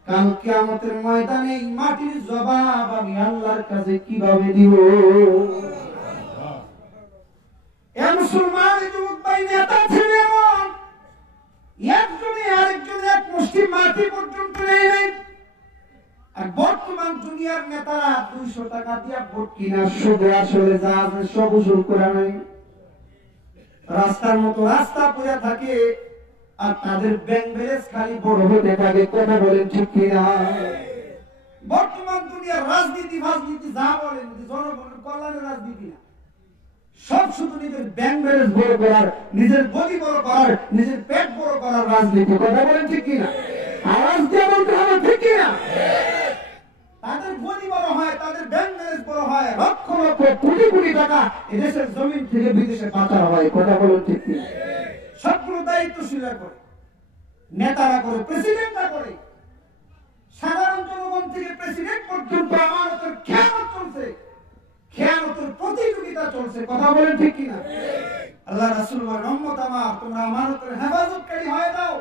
কাল কিয়ামতের ময়দানে এই মাটির জবাব আমি আল্লাহর কাছে কিভাবে দিব? মুসলমান যুবক ভাই, নেতা ছেলে এমন একজনে আরেকজনে এক মুষ্টি মাটি পর্যন্ত নেই নাই। আর বর্তমান দুনিয়ার নেতারা 200 টাকা দিয়া ভোট কিনা সুদে আসলে যা আছে সব উসুল করে নাই। রাস্তার মতো রাস্তা পড়ে থাকে আর তাদের ব্যাংক ব্যালেন্স খালি বড় হতে থাকে। কথা বলেন ঠিক কিনা? বর্তমান দুনিয়ার রাজনীতি যা বলেন, জনগণের কল্যাণের রাজনীতি না, সব শুধু নিজের ব্যাংক ব্যালেন্স বড় করার, নিজের গদি বড় করার, নিজের পেট বড় করার রাজনীতি। কথা বলেন ঠিক কিনা? আওয়াজ দিয়ে বলতে হবে ঠিক কিনা? তাদের গদি বড় হয়, তাদের ব্যাংক ব্যালেন্স বড় হয়, লক্ষ লক্ষ কোটি কোটি টাকা এদেশের জমিন থেকে বিদেশে পাচার হয়। কথা বলেন ঠিক কিনা? সবগুলো দায়িত্বশীলরা করে, নেতারা করে, প্রেসিডেন্টরা করে, সাধারণ জনগণ থেকে প্রেসিডেন্ট পর্যন্ত আমানতের খেয়ানত চলছে, খেয়ানতের প্রতিযোগিতা চলছে। কথা বলেন ঠিক কিনা? আল্লাহ রাসূল বলেন, উম্মত আমার, তোমরা আমানতের হেফাজতকারী হয়ে যাও,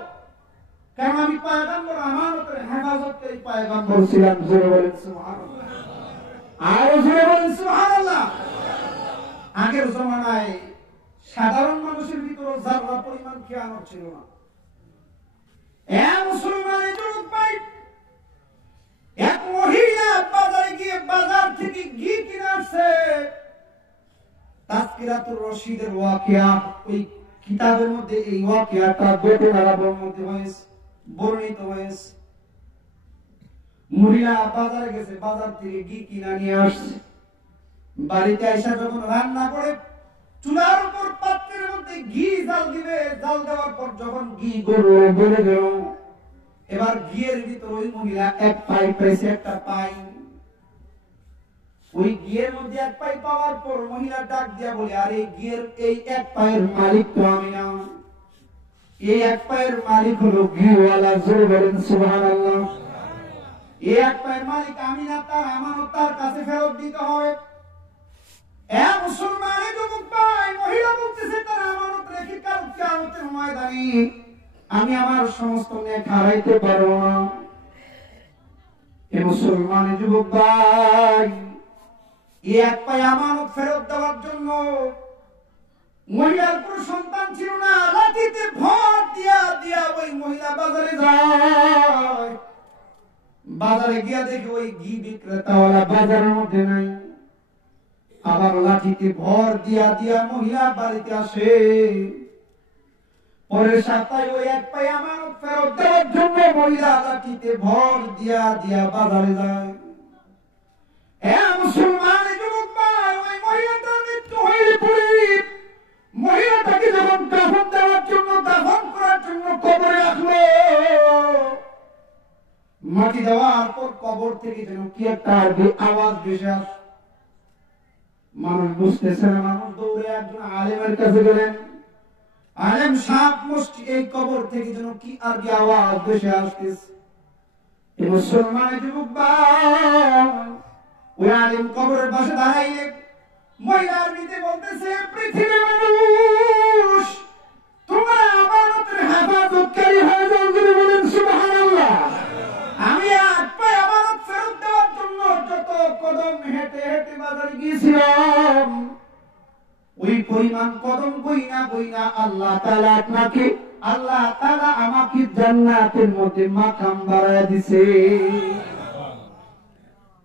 কারণ আমি পয়গম্বর আমানতের হেফাজতকারী পয়গম্বর ছিলাম। জোরে বলেন সুবহানাল্লাহ। আর জোরে বলেন সুবহানাল্লাহ। আগের জমানায় সাধারণ মানুষের ভিতরে যারা পরিমাণ খেয়ানত ছিল না। মুসলমানের যুবক ভাই, এক মহিলা বাজারে গিয়ে বাজার থেকে ঘি কিনে আসছে। তাজকিরাতুর রশিদের ওয়াকিয়া, ওই কিতাবের মধ্যে এই ওয়াকিয়াটা ঘটনার বর্ণিত হয়েছে। মহিলা বাজারে গেছে, বাজার থেকে ঘি কিনে নিয়ে আসছে। বাড়িতে এসে যখন রান্না করে চুলার উপর পাত্রের মধ্যে ঘি জাল দিবে, জাল দেওয়ার পর যখন ঘি গলে গেল, এবার ঘিয়ের ভিতর ওই মহিলা এক পাই পেয়েছে, একটা পাই। ওই গিয়ের মধ্যে এক পাই পাওয়ার পর মহিলা ডাক দিয়া বলে, আরে গিয়ের এই এক পায়ের মালিক তো আমি না, এই এক পায়ের মালিক হলো গিওয়ালা। জোরে বলেন সুবহানাল্লাহ। এই এক পায়ের মালিক আমি না, তার আমানত তার কাছে ফেরত দিতে হবে। এ মুসলমান যুবক ভাই, মহিলা বলতেছে তার আমানত রেখে কাল কিয়ামতের ময়দানে আমি আমার সমস্ত নেক হারাইতে পারবো না। এ মুসলমান যুবক ভাই, এই এক পায়ে আমানত ফেরত দেওয়ার জন্য মহিলার কোনো সন্তান ছিল না, লাঠিতে ভর দিয়া দিয়া ওই মহিলা বাজারে যায়। বাজারে গিয়া দেখে ওই ঘি বিক্রেতাওয়ালা বাজারের মধ্যে নাই। আবার লাঠিতে ভর দিয়া দিয়া মহিলা বাড়িতে আসে। পরের সপ্তাহে ওই এক পায়ে আমানত ফেরত দেওয়ার জন্য মহিলা লাঠিতে ভর দিয়া দিয়া বাজারে যায়। এ মুসলমান যুবক ভাই, ওই মহিলাটার মৃত্যু হয়ে পড়ে মহিলাটাকে যখন দাফন দেওয়ার জন্য, দাফন করার জন্য কবরে রাখলো, মাটি দেওয়ার পর কবর থেকে যেন কি একটা আওয়াজ ভেসে আসে। মানুষ বুঝতেছে না, মানুষ দৌড়ে একজন আলেমের কাছে গেলেন। আলেম সাহেব, মুষ্টি এই কবর থেকে যেন কি আরবি আওয়াজ ভেসে আসতেছে। এই মুসলমান যুবক ভাই, ওই আলেম কবরের পাশে দাঁড়াইলে মহিলা আরবিতে বলতেছে, পৃথিবীর মানুষ তোমরা আমানতের হেফাজতকারী হয়ে যাও। যদি বলেন সুবহানাল্লাহ। আমি এক পায়ে আমানত ফেরত দেওয়ার জন্য যত কদম হেঁটে হেঁটে বাজারে গিয়েছিলাম, ওই পরিমাণ কদম বইনা বইনা আল্লাহ তাআলা আমাকে জান্নাতের মধ্যে মাকাম বাড়ায় দিছে।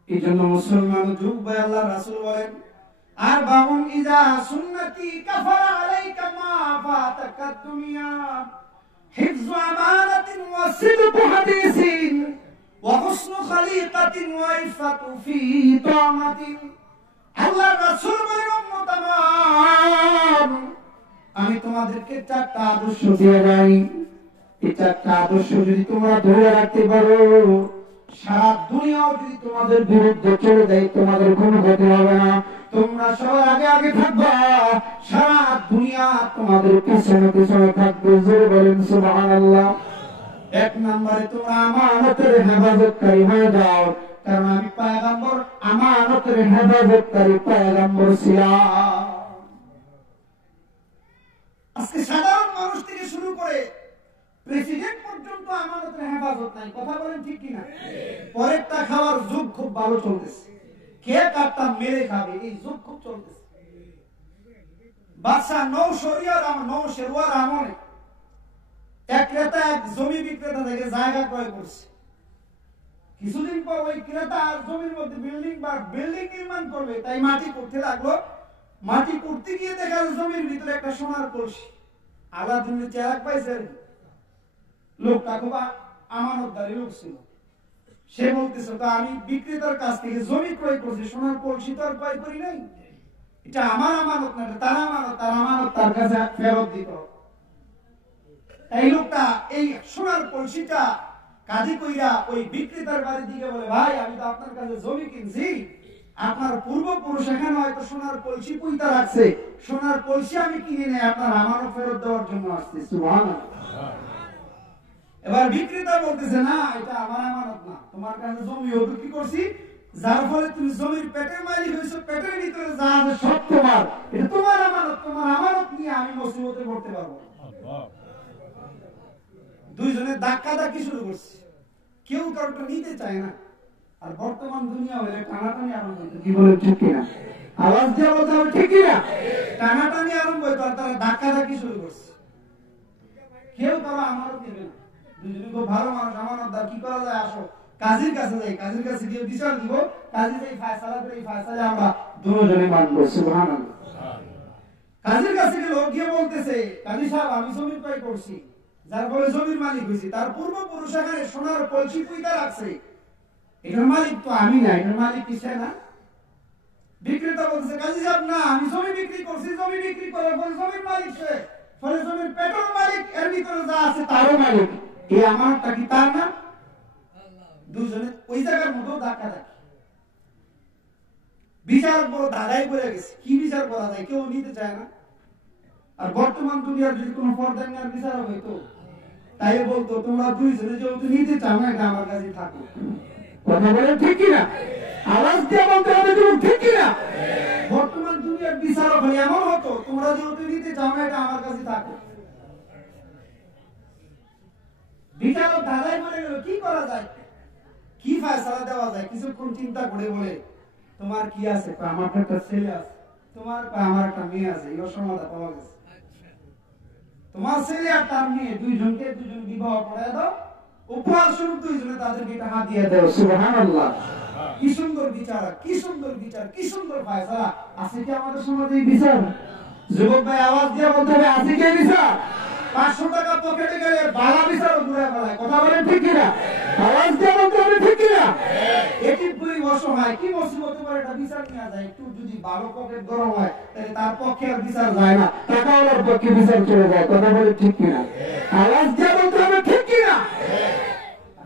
এই জন্য মুসলমান যুবক ভাই, আল্লাহ রাসূল বলেন, আরবাউন ইজা সুন্নতি কাফারা আলাইকা মা ফাতাকা দুনিয়া, হিফযু আমানাতিন ওয়া সিদকু হাদিসিন ওয়া হুসনু খালিকাতিন ওয়া ইফাতু ফি তামাতিন। আল্লাহ রাসূল বলেন, উম্মত আমার, আমি তোমাদেরকে চারটা আদর্শ দিয়ে যাই। এই চারটা আদর্শ যদি তোমরা ধরে রাখতে পারো, সারা দুনিয়াও যদি তোমাদের বিরুদ্ধে চলে যায়, তোমাদের কোনো ক্ষতি হবে না। তোমরা সবার আগে আগে থাকবা, সারা দুনিয়া তোমাদের পিছনে পিছনে থাকবে। জোরে বলেন সুবহানাল্লাহ। এক নম্বরে তোমরা আমানতের হেফাজতকারী হয়ে যাও, কারণ আমি পয়গম্বর আমানতের হেফাজতকারী পয়গম্বর ছিলাম। আজকে সাধারণ মানুষ থেকে শুরু করে প্রেসিডেন্ট পর্যন্ত আমানতের হেফাজত নাই। কথা বলেন ঠিক কিনা? পরেরটা খাওয়ার যুগ খুব ভালো চলতেছে, কে কারটা মেরে খাবে এই যুগ খুব চলতেছে। বাদশা নওশেরওয়ার আমলে এক ক্রেতা এক জমি বিক্রেতা থেকে জায়গা ক্রয় করছে। কিছুদিন পর ওই ক্রেতা জমির মধ্যে বিল্ডিং নির্মাণ করবে, তাই মাটি করতে লাগলো। মাটি করতে গিয়ে দেখা গেল জমির ভিতরে একটা সোনার কলসি। আলাদিনের চেরাগ পাইছে। লোকটা খুব আমানতদারি লোক ছিল। সে বলতেছে, তো আমি বিক্রেতার কাছ থেকে জমি ক্রয় করছি, সোনার কলসি তো আর ক্রয় করি নাই, এটা আমার আমানত না, তার আমানত, তার আমানত তার কাছে ফেরত দিত। এই লোকটা এই সোনার কলসিটা কাজী কইরা ওই বিক্রেতার বাড়ির দিকে বলে, ভাই আমি তো আপনার কাছে জমি কিনছি, আপনার পূর্বপুরুষ এখানে হয়তো সোনার কলসি পুঁতা রাখছে, সোনার কলসি আমি কিনে নেই, আপনার আমানত ফেরত দেওয়ার জন্য আসছে। সুবহানাল্লাহ। এবার বিক্রেতা বলতেছে, না এটা আমার আমানত না, তোমার কাছে জমিও বিক্রি করছি, যার ফলে তুমি জমির পেটের মালিক হইছো, পেটের ভিতরে যা আছে সব তোমার, এটা তোমার আমানত, তোমার আমানত নিয়ে আমি মুসিবতে পড়তে পারবো না। দুইজনে ধাক্কাধাক্কি শুরু করছে, কেউ কাউকে নিতে চায় না। আর বর্তমান দুনিয়া হলে টানাটানি আরম্ভ হইতো। কি বলে ঠিক কিনা? আওয়াজ দিয়ে বলতে হবে ঠিক কিনা? টানাটানি আরম্ভ হইতো, আর তারা ধাক্কাধাক্কি শুরু করছে। কেউ কারো আমানত নেবে না। দুজনে খুব ভালো মানুষ, আমানতদার, কি করা যায়, আসো কাজীর কাছে যাই, কাজীর কাছে গিয়ে বিচার দিব, কাজী যেই ফয়সালা করে এই ফয়সালা আমরা দুজনে মানব। সুবহানাল্লাহ। কাজীর কাছে গেল, গিয়ে বলতেছে, কাজী সাহেব আমি জমি ক্রয় করছি, যার ফলে জমির মালিক হয়েছি, তার পূর্বপুরুষ এখানে সোনার কলসি পুঁতা রাখছে, এটার মালিক তো আমি না, এটার মালিক কিসে না? বিক্রেতা বলছে, কাজী সাহেব না, আমি জমি বিক্রি করছি, জমি বিক্রি করার ফলে জমির মালিক সে, ফলে জমির পেটের মালিক, এর ভিতরে যা আছে তারও মালিক, এই আমারটা কি তার না? দুজনে ওই জায়গার মধ্যে ধাক্কা ধাক্কি। বিচার বড় দাদাই করে গেছে, কি বিচার করা যায় কেউ নিতে চায় না। আর বর্তমান দুনিয়ার যদি কোনো পর্দা নেওয়ার বিচার হইতো তাই বলতো তোমরা দুইজনে যেহেতু নিতে চাও না এটা আমার কাছে থাকো। কথা বলে ঠিক কিনা? আওয়াজ দিয়ে বলতে হবে ঠিক কিনা? বর্তমান দুনিয়ার বিচার হলে এমন হতো তোমরা যেহেতু নিতে চাও না এটা আমার কাছে থাকো। বিচারক দাদাই বলে গেল কি করা যায়, কি ফয়সালা দেওয়া যায়, কিছুক্ষণ চিন্তা করে বলে তোমার কি আছে, আমার একটা ছেলে আছে, তোমার আমার একটা মেয়ে আছে, এই সমাধান পাওয়া গেছে। তোমার ছেলে আর তার মেয়ে দুইজনকে দুজন বিবাহ পড়ায় দাও, উপহার স্বরূপ দুইজনে তাদেরকে একটা হাত দিয়ে দাও। সুবহানাল্লাহ। কি সুন্দর বিচার, কি সুন্দর বিচার, কি সুন্দর ফয়সালা। আছে কি আমাদের সমাজে এই বিচার? যুবক ভাই আওয়াজ দিয়ে বলতে হবে আছে কি বিচার? 500 টাকা পকেটে গেলে বালা বিচার ঘুরে ফেলায়। কথা বলেন ঠিক কিনা? আওয়াজ দিয়ে বলতে হবে ঠিক কিনা? এটি পুরি অসহায় কি মুসিবত করে এটা বিচার নেওয়া যায়। একটু যদি ভালো পকেট গরম হয় তাহলে তার পক্ষে আর বিচার যায় না, টাকাওয়ালার পক্ষে বিচার চলে যায়। কথা বলেন ঠিক কিনা? আওয়াজ দিয়ে বলতে হবে ঠিক কিনা?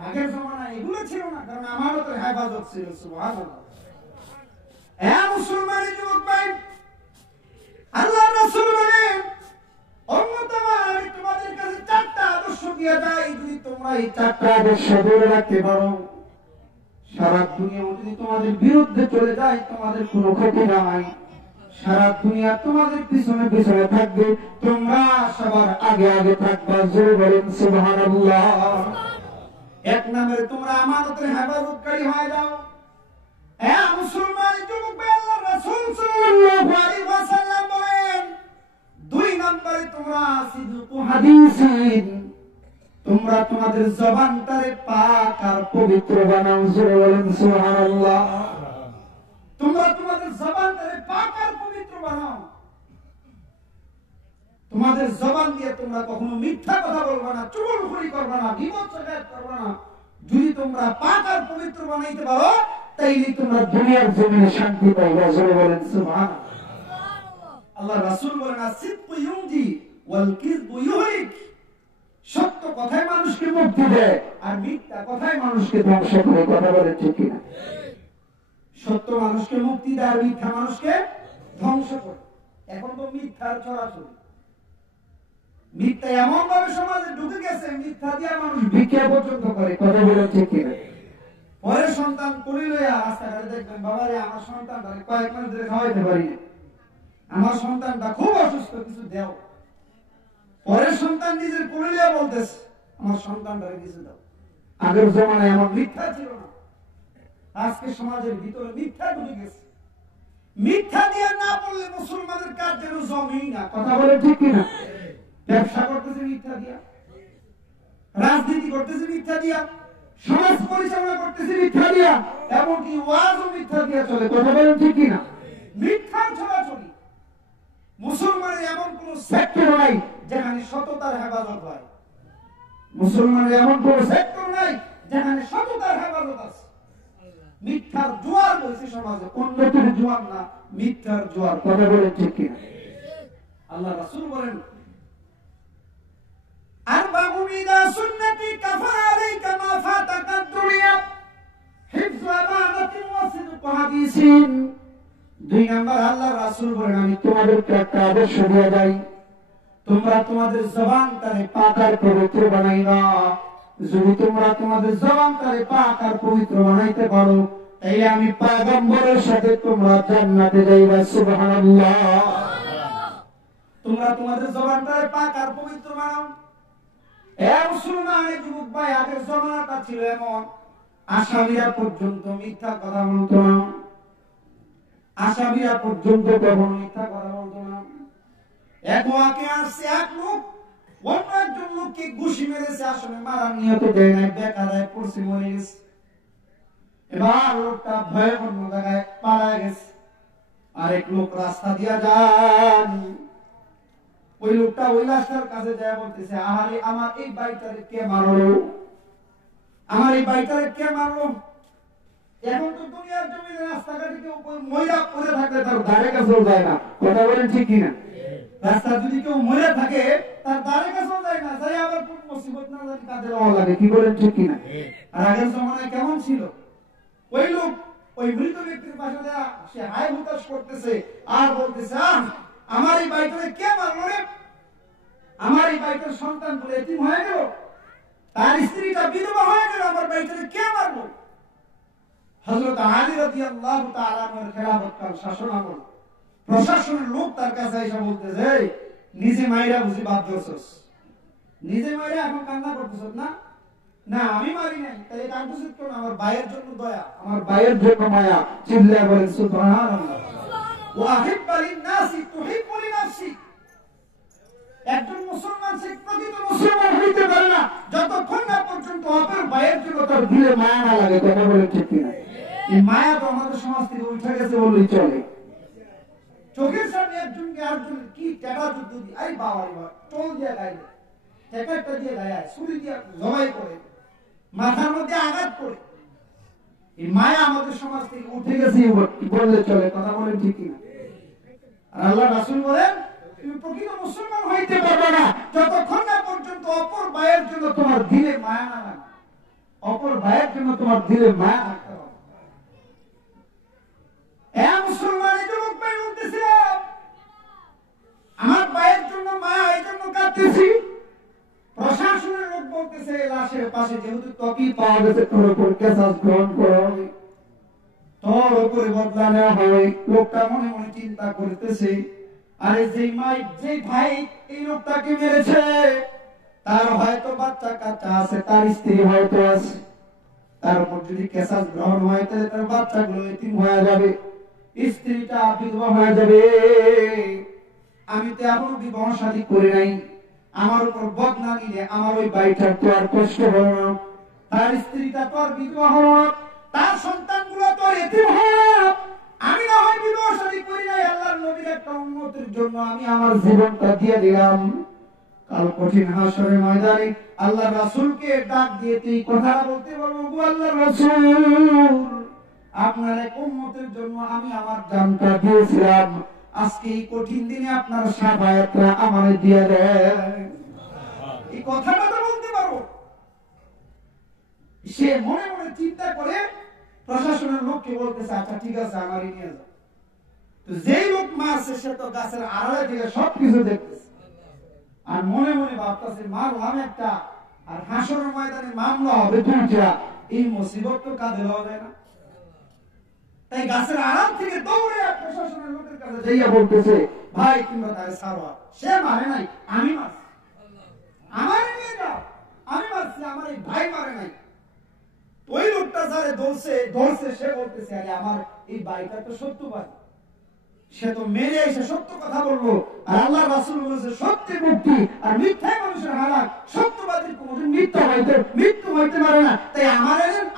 আগের জমানায় এগুলো ছিল না, কারণ আমানতের হেফাজত ছিল। সুবহানাল্লাহ। হ্যাঁ মুসলমান যুবক ভাই, আল্লাহ রাসূল বলেন আমি তোমাদের কাছে 4টা আদর্শ দিয়ে যাই, যদি তোমরা এই 4টা আদর্শ ধরে রাখতে পারো সারা দুনিয়া যদি তোমাদের বিরুদ্ধে চলে যায় তোমাদের কোনো ক্ষতি নাই। সারা দুনিয়া তোমাদের পিছনে পিছনে থাকবে, তোমরা সবার আগে আগে থাকবা। জোরে বলেন সুবহানাল্লাহ। 1 নম্বরে তোমরা আমানতের হেফাজতকারী হয়ে যাও। হ্যাঁ মুসলমান যুবক ভাই, আল্লাহ রাসূল সাল্লাল্লাহু আলাইহি ওয়াসাল্লাম বলেন 2 নম্বরে তোমরা সিদকু হাদিসিন, তোমরা তোমাদের জবানটারে পাক আর পবিত্র বানাও। জোরে বলেন সুবহানাল্লাহ। তোমরা তোমাদের জবানটারে পাক আর পবিত্র বানাও। তোমাদের জবান দিয়ে তোমরা কখনো মিথ্যা কথা বলবে না, চুগলখড়ি করবে না, বিপদ সকাত করবে না। যদি তোমরা পাক আর পবিত্র বানাইতে পারো তাইলে তোমরা দুনিয়ার জমিনে শান্তি পাইবে। জোরে বলেন সুবহানাল্লাহ। আল্লাহ রাসূল বলেন আসিদকু ইউনজি ওয়াল কিযবু ইউহলিক, সত্য কথাই মানুষকে মুক্তি দেয় আর মিথ্যা কথাই মানুষকে ধ্বংস করে। কথা বলেন ঠিক কিনা? সত্য মানুষকে মুক্তি দেয় আর মিথ্যা মানুষকে ধ্বংস করে। এখন তো মিথ্যার ছড়াছড়ি, মিথ্যা এমন ভাবে সমাজে ঢুকে গেছে, মিথ্যা দিয়ে মানুষ ভিক্ষা পর্যন্ত করে। কথা বলেন ঠিক কিনা? পরে সন্তান কোলে লইয়া রাস্তাঘাটে দেখবেন, বাবা রে আমার সন্তানটা কয়েক মাস ধরে খাওয়াইতে পারি না, আমার সন্তানটা খুব অসুস্থ, কিছু দেও। পরের সন্তান নিজের কোলে লইয়া বলতেছে আমার সন্তানটারে কিছু দাও। আগের জমানায় এমন মিথ্যা ছিল না। আজকে সমাজের ভিতরে মিথ্যা ঢুকে গেছে। মিথ্যা দিয়ে না বললে মুসলমানের কাজ যেন জমেই না। কথা বলে ঠিক কিনা? ব্যবসা করতেছে মিথ্যা দিয়া, রাজনীতি করতেছে মিথ্যা দিয়া, সমাজ পরিচালনা করতেছে মিথ্যা দিয়া, এমনকি ওয়াজও মিথ্যা দিয়া চলে। কথা বলেন ঠিক কিনা? মিথ্যার ছড়াছড়ি। মুসলমানের এমন কোন সেক্টর নাই যেখানে সততার হেফাজত হয়। মুসলমানের এমন কোন সেক্টর নাই যেখানে সততার হেফাজত আছে। মিথ্যার জোয়ার বলছে সমাজে, উন্নতির জোয়ার না, মিথ্যার জোয়ার। কথা বলেন ঠিক কিনা? আল্লাহ রাসূল বলেন আরবাউন ইদা সুন্নতি কাফা আলাইকা মা ফাতাকা দুনিয়া হিফযু আমানাতিন ওয়া সিদকু হাদিসিন। 2 নাম্বার আল্লাহ রাসূল বলেন আমি তোমাদেরকে একটা আদর্শ দিয়ে যাই, তোমরা তোমাদের জবানটারে পাক আর পবিত্র বানাইবা। যদি তোমরা তোমাদের জবানটারে পাক আর পবিত্র বানাইতে পারো তাইলে আমি পয়গম্বরের সাথে তোমরা জান্নাতে যাইবা। সুবহানাল্লাহ। তোমরা তোমাদের জবানটারে পাক আর পবিত্র বানাও। এ মুসলমান যুবক ভাই, আগের জমানাটা ছিল এমন আসামিরা পর্যন্ত মিথ্যা কথা বলতো না, আসামিরা পর্যন্ত কখনো মিথ্যা কথা বলতো না। এক ওয়াকে আসছে, এক লোক অন্য একজন লোককে ঘুষি মেরেছে, আসলে মারা নিহত দেয় নাই, বেকারায় পড়ছে, মরে গেছে। এবার লোকটা ভয়ে অন্য জায়গায় পালায় গেছে। আরেক লোক রাস্তা দিয়া যান, ওই লোকটা ওই লাশটার কাছে যায় বলতেছে আহারে আমার এই বাইটারে কে মারলো, আমার এই বাইটারে কে মারলো। এখন তো দুনিয়ার জমিনে রাস্তাঘাটে কেউ ময়লা পড়ে থাকলে তার ধারে কাছেও যায় না। কথা বলেন ঠিক কিনা? রাস্তা যদি কেউ মরে থাকে তার ধারে কাছেও যায় না, যাই আবার কোন মুসিবত না জানি কাজে লওয়া লাগে। কি বলেন ঠিক কিনা? আর আগের জমানায় কেমন ছিল? ওই লোক ওই মৃত ব্যক্তির পাশে সে হায় হুতাশ করতেছে আর বলতেছে, আমার এই ভাইটারে কে মারলো রে, আমার এই ভাইটার সন্তান বলে এতিম হয়ে গেল, তার স্ত্রীটা বিধবা হয়ে গেল, আমার ভাইটারে কে মারলো? হযরত আলী রাদিয়াল্লাহু তাআলা এর খেলাফতকাল শাসনামল প্রশাসনের লোক তার কাছে এসে বলতেছে, নিজে মাইরা বুঝি বাদ দিছস, নিজে মাইরা এখন কান্না করতেছস না? না আমি মারি নাই, তাহলে কাঁদতেছিস কেন? আমার ভাইয়ের জন্য দয়া, আমার ভাইয়ের জন্য মায়া। চিল্লায় বলেন সুবহানাল্লাহ। ওয়া আহিব্বা লিন-নাসি তুহিব্বু লিনাফসি। একজন মুসলমান সে প্রকৃত মুসলমান হইতে পারে না যতক্ষণ না পর্যন্ত অপর ভাইয়ের জন্য তার দিলে মায়া না লাগে। কথা বলেন ঠিক কিনা? এই মায়া তো আমাদের সমাজ থেকে উঠে গেছে বললেই চলে। চোখের সামনে একজনকে আরেকজন কি টেকা যুদ্ধ দিয়ে, আরে বাবা রে বাবা, টোল দিয়ে গায়ে টেকাটা দিয়ে গায়ে ছুরি দিয়ে জবাই করে, মাথার মধ্যে আঘাত করে। এই মায়া আমাদের সমাজ থেকে উঠে গেছে বললে চলে। কথা বলেন ঠিক কিনা? আর আল্লাহ রাসূল বলেন, তুমি প্রকৃত মুসলমান হইতে পারবে না যতক্ষণ না পর্যন্ত অপর ভাইয়ের জন্য তোমার দিলে মায়া না লাগে, অপর ভাইয়ের জন্য তোমার দিলে মায়া থাকতে হবে। মুসলমান যুবক ভাই বলতেছিল, আমার ভাইয়ের জন্য মায়া, এই জন্য কাঁদতেছি। প্রশাসনের লোক বলতেছে, লাশের পাশে যেহেতু তকি পাওয়া গেছে, তোর উপর কেসাস গ্রহণ করা হবে, তোর উপরে বদলা নেওয়া হবে। লোকটা মনে মনে চিন্তা করতেছে, আরে যে ভাই এই লোকটাকে মেরেছে তার হয়তো বাচ্চা কাচ্চা আছে, তার স্ত্রী হয়তো আছে, তার উপর যদি কেসাস গ্রহণ হয় তাহলে তার বাচ্চাগুলো এতিম হয়ে যাবে, স্ত্রীটা বিধবা হয়ে যাবে। আমি তো এখনো বিবাহ শাদী করি নাই, আমার উপর বদনা নিলে আমার ওই ভাইটার তো আর কষ্ট হলো না, তার স্ত্রীটা তো আর বিধবা হলো না, তার সন্তানগুলো তো এতিম হলো না। আমি না হয় বিবাহ শাদী করি নাই, আল্লাহর নবীর একটা উম্মতের জন্য আমি আমার জীবনটা দিয়ে দিলাম। কাল কঠিন হাসরের ময়দানে আল্লাহ রাসূলকে ডাক দিয়ে এই কথাটা বলতে বলবো, গো আল্লাহর রাসূল, আপনার এক উম্মতের জন্য আমি আমার জানটা দিয়েছিলাম, আজকে এই কঠিন দিনে আপনার শাফায়াতটা আমারে দিয়ে দেন। এই কথাটা তো বলতে পারবো। সে মনে মনে চিন্তা করে প্রশাসনের লোককে বলতেছে, আচ্ছা ঠিক আছে, আমারই নিয়ে যাও। তো যেই লোক মারছে সে তো গাছের আড়ালে থেকে সবকিছু দেখতেছে, আর মনে মনে ভাবতেছে, মারলাম একটা আর হাসরের ময়দানে মামলা হবে দুইটা, এই মুসিবত তো কাঁধে লওয়া যায় না। তাই গাছের আড়াল থেকে দৌড়ে প্রশাসনের লোকের কাছে যাইয়া বলতেছে, ভাই তোমরা তাকে ছাড়ো, সে মারে নাই, আমি মারছি, আমার নিয়ে যাও, আমি মারছি, আমার এই ভাই মারে নাই। ওই লোকটা যারে ধরছে সে বলতেছে, আরে আমার এই ভাইটা তো সত্যবাদী, সে তো মেরে এসে সত্য কথা বলবো, আর আল্লাহ রাসূল বলেছে সত্যি মুক্তি আর মিথ্যাই মানুষের হালাক, সত্যবাদীর কোনদিন মৃত্যু হইতে পারে না। তাই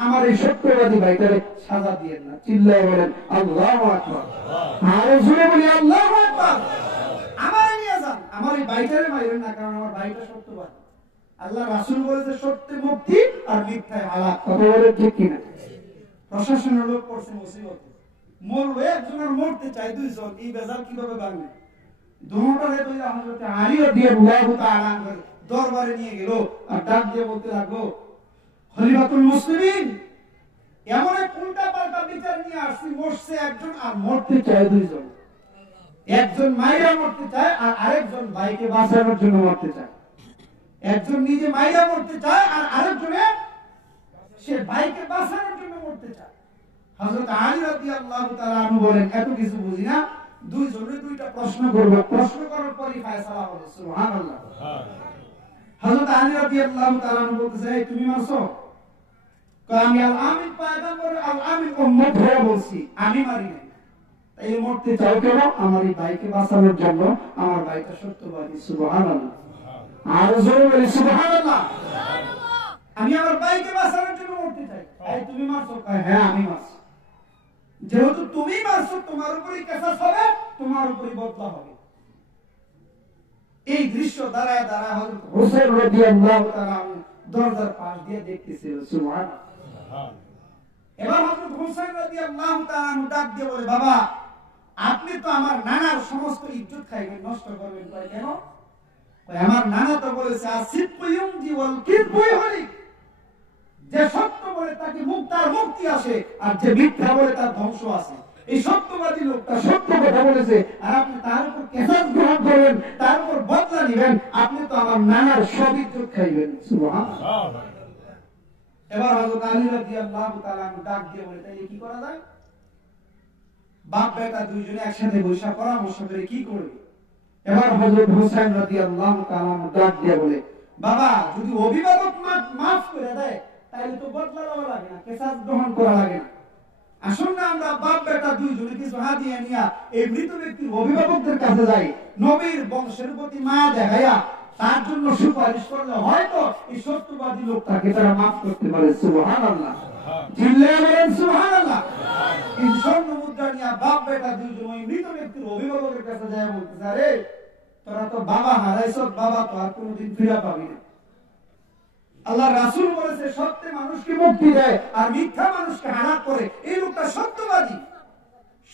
আমার এই সত্যবাদী ভাইটারে সাজা দিয়েন না। চিল্লায় বলেন আল্লাহু আকবার। আর জোরে বলি আল্লাহু আকবার। আমার নিয়ে যান, আমার এই ভাইটারে মাইরেন না, কারণ আমার ভাইটা সত্যবাদী। আল্লাহ রাসূল বলেছে সত্যে মুক্তি আর মিথ্যায় হালাক। কথা বলেন ঠিক কিনা? প্রশাসনের লোক পড়ছে মুসিবতে, মরলো একজনের, মরতে চাই দুইজন, এই বেজাল কিভাবে বাঁধবে? দুটোটারে কইরা হযরত আলী রাদিয়াল্লাহু তাআলা দরবারে নিয়ে গেল আর ডাক দিয়ে বলতে লাগলো, খলিফাতুল মুসলিমিন, এমন এক উল্টা পাল্টা বিচার নিয়ে আসছি, মরছে একজন আর মরতে চায় দুইজন। একজন মাইরা মরতে চায় আর আরেকজন ভাইকে বাঁচানোর জন্য মরতে চায়। একজন নিজে মাইরা মরতে চায় আর আরেকজনে সে ভাইকে বাঁচানোর জন্য মরতে চায়। হযরত আলী রাদিয়াল্লাহু তাআলা আনহু বলেন, এত কিছু বুঝি না, দুইজনে দুইটা প্রশ্ন করব, প্রশ্ন করার পরই ফয়সালা হবে। সুবহানাল্লাহ। হযরত আলী রাদিয়াল্লাহু তাআলা আনহু বলতেছে, তুমি মারছো? কয় আমি আল আমিন পয়গম্বর আল আমিন উম্মত হয়ে বলছি, আমি মারি নাই। তাই মরতে চাও কেন? আমার এই ভাইকে বাঁচানোর জন্য, আমার ভাইটা সত্যবাদী। সুবহানাল্লাহ। আর জোরে বলি সুবহানাল্লাহ। আমি আমার ভাইকে বাঁচানোর জন্য মরতে চাই। এই তুমি মারছো? কয় হ্যাঁ আমি মারছি। যেহেতু তুমি মারছো, তোমার উপরই কেসাস হবে, তোমার উপরই বদলা হবে। এই দৃশ্য দাঁড়ায় দাঁড়ায় হযরত হুসাইন রাদিয়াল্লাহু তাআলা দরজার পাশ দিয়ে দেখতেছিল। সুবহানাল্লাহ। এবার হযরত হুসাইন রাদিয়াল্লাহু তাআলা ডাক দিয়ে বলে, বাবা আপনি তো আমার নানার সমস্ত ইজ্জত খাইবেন, নষ্ট করবেন। কয় কেন? কয় আমার নানা তো বলেছে আসিফ কুয়ুমজি ওয়াল কিরবু ইহলিক, যে সত্য বলে তাকে তার মুক্তি আসে, আর যে মিথ্যা বলে তার ধ্বংস আসে। এই সত্যবাদী লোকটা সত্য কথা বলেছে, আর আপনি তার উপর কেসাস গ্রহণ করবেন, তার উপর বদলা নেবেন, আপনি তো আমার নানার সব ইজ্জত খাইবেন। সুবহানাল্লাহ। এবার হযরত আলী রাদিয়াল্লাহু তাআলা আনহু ডাক দিয়ে বলে, তাইলে কি করা যায়? বাপ বেটা দুইজনে একসাথে বসে পরামর্শ করে কি করবে। এবার হযরত হুসাইন রাদিয়াল্লাহু তাআলা আনহু ডাক দিয়ে বলে, বাবা যদি অভিভাবক মাফ করে দেয় তাহলে তো বদলা নেওয়া লাগে না, কেসাস গ্রহণ করা লাগে না। আসুন না আমরা বাপ বেটা দুইজনে কিছু হাদিয়া নিয়া এই মৃত ব্যক্তির অভিভাবকদের কাছে যাই, নবীর বংশের প্রতি মায়া দেখাইয়া তার জন্য সুপারিশ করলে হয়তো এই সত্যবাদী লোকটাকে তারা মাফ করতে পারে। সুবহানাল্লাহ, চিল্লায়া বলেন সুবহানাল্লাহ। কিন্তু স্বর্ণ মুদ্রা নিয়া বাপ বেটা দুইজন ওই মৃত ব্যক্তির অভিভাবকের কাছে যায়, বলতেছে, আরে তোরা তো বাবা হারাইছ, বাবা তো আর কোনোদিন ফিরে পাবি না। আল্লাহ রাসূল বলেছে সত্যে মানুষকে মুক্তি দেয় আর মিথ্যা মানুষকে হারাক করে। এই লোকটা সত্যবাদী,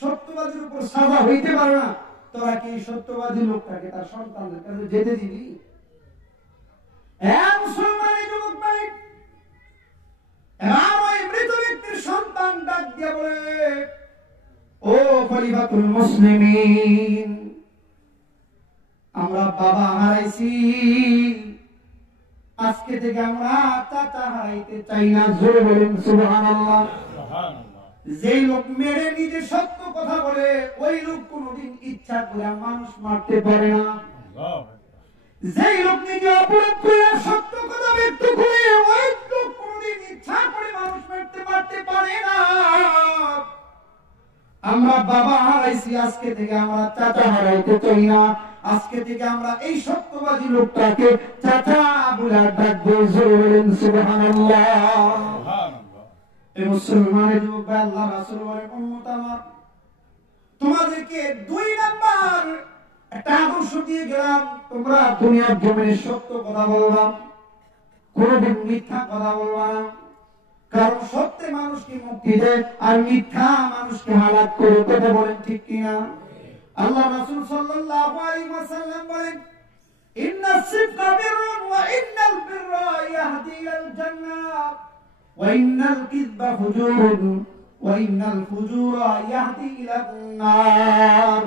সত্যবাদীর উপর সাজা হইতে পারে না। তোরা কি এই সত্যবাদী লোকটাকে তার সন্তানদের কাছে যেতে দিবি? মুসলমানের যুবক ভাই, এবার ওই মৃত ব্যক্তির সন্তান ডাক দিয়ে বলে, ও খলিফাতুল মুসলিমিন, আমরা বাবা হারাইছি, আজকে থেকে আমরা চাচা হারাইতে চাই না। জোরে বলেন সুবহানাল্লাহ। যেই লোক মেরে নিজে সত্য কথা বলে ওই লোক কোনদিন ইচ্ছা করে মানুষ মারতে পারে না। যেই লোক নিজে অপরাধ করে সত্য কথা ব্যক্ত করে ওই লোক কোনদিন ইচ্ছা করে মানুষ মারতে পারে না। আমরা বাবা হারাইছি, আজকে থেকে আমরা চাচা হারাইতে চাই না। আজকে থেকে আমরা এই সত্যবাদী লোকটাকে চাচা বলে ডাকবো। জোরে বলেন সুবহানাল্লাহ। এই মুসলমানের যুবক ভাই, আল্লাহ রাসূল বলেন, উম্মত আমার, তোমাদেরকে 2 নাম্বার একটা আদর্শ দিয়ে গেলাম, তোমরা দুনিয়ার জমিনে সত্য কথা বলবা, কোনদিন মিথ্যা কথা বলবা না। কারণ সত্যে মানুষকে মুক্তি দেয় আর মিথ্যা মানুষকে হালাক করে। কথা বলেন ঠিক কিনা? আল্লাহ রাসূল সাল্লাল্লাহু আলাইহি ওয়াসাল্লাম বলেন, ইন্নাস সিদকা বিররুন ওয়া ইন্নাল বিররা ইয়াহদি ইলাল জান্নাহ ওয়া ইন্নাল কিযবা ফুজুরুন ওয়া ইন্নাল ফুজুরা ইয়াহদি ইলান নার।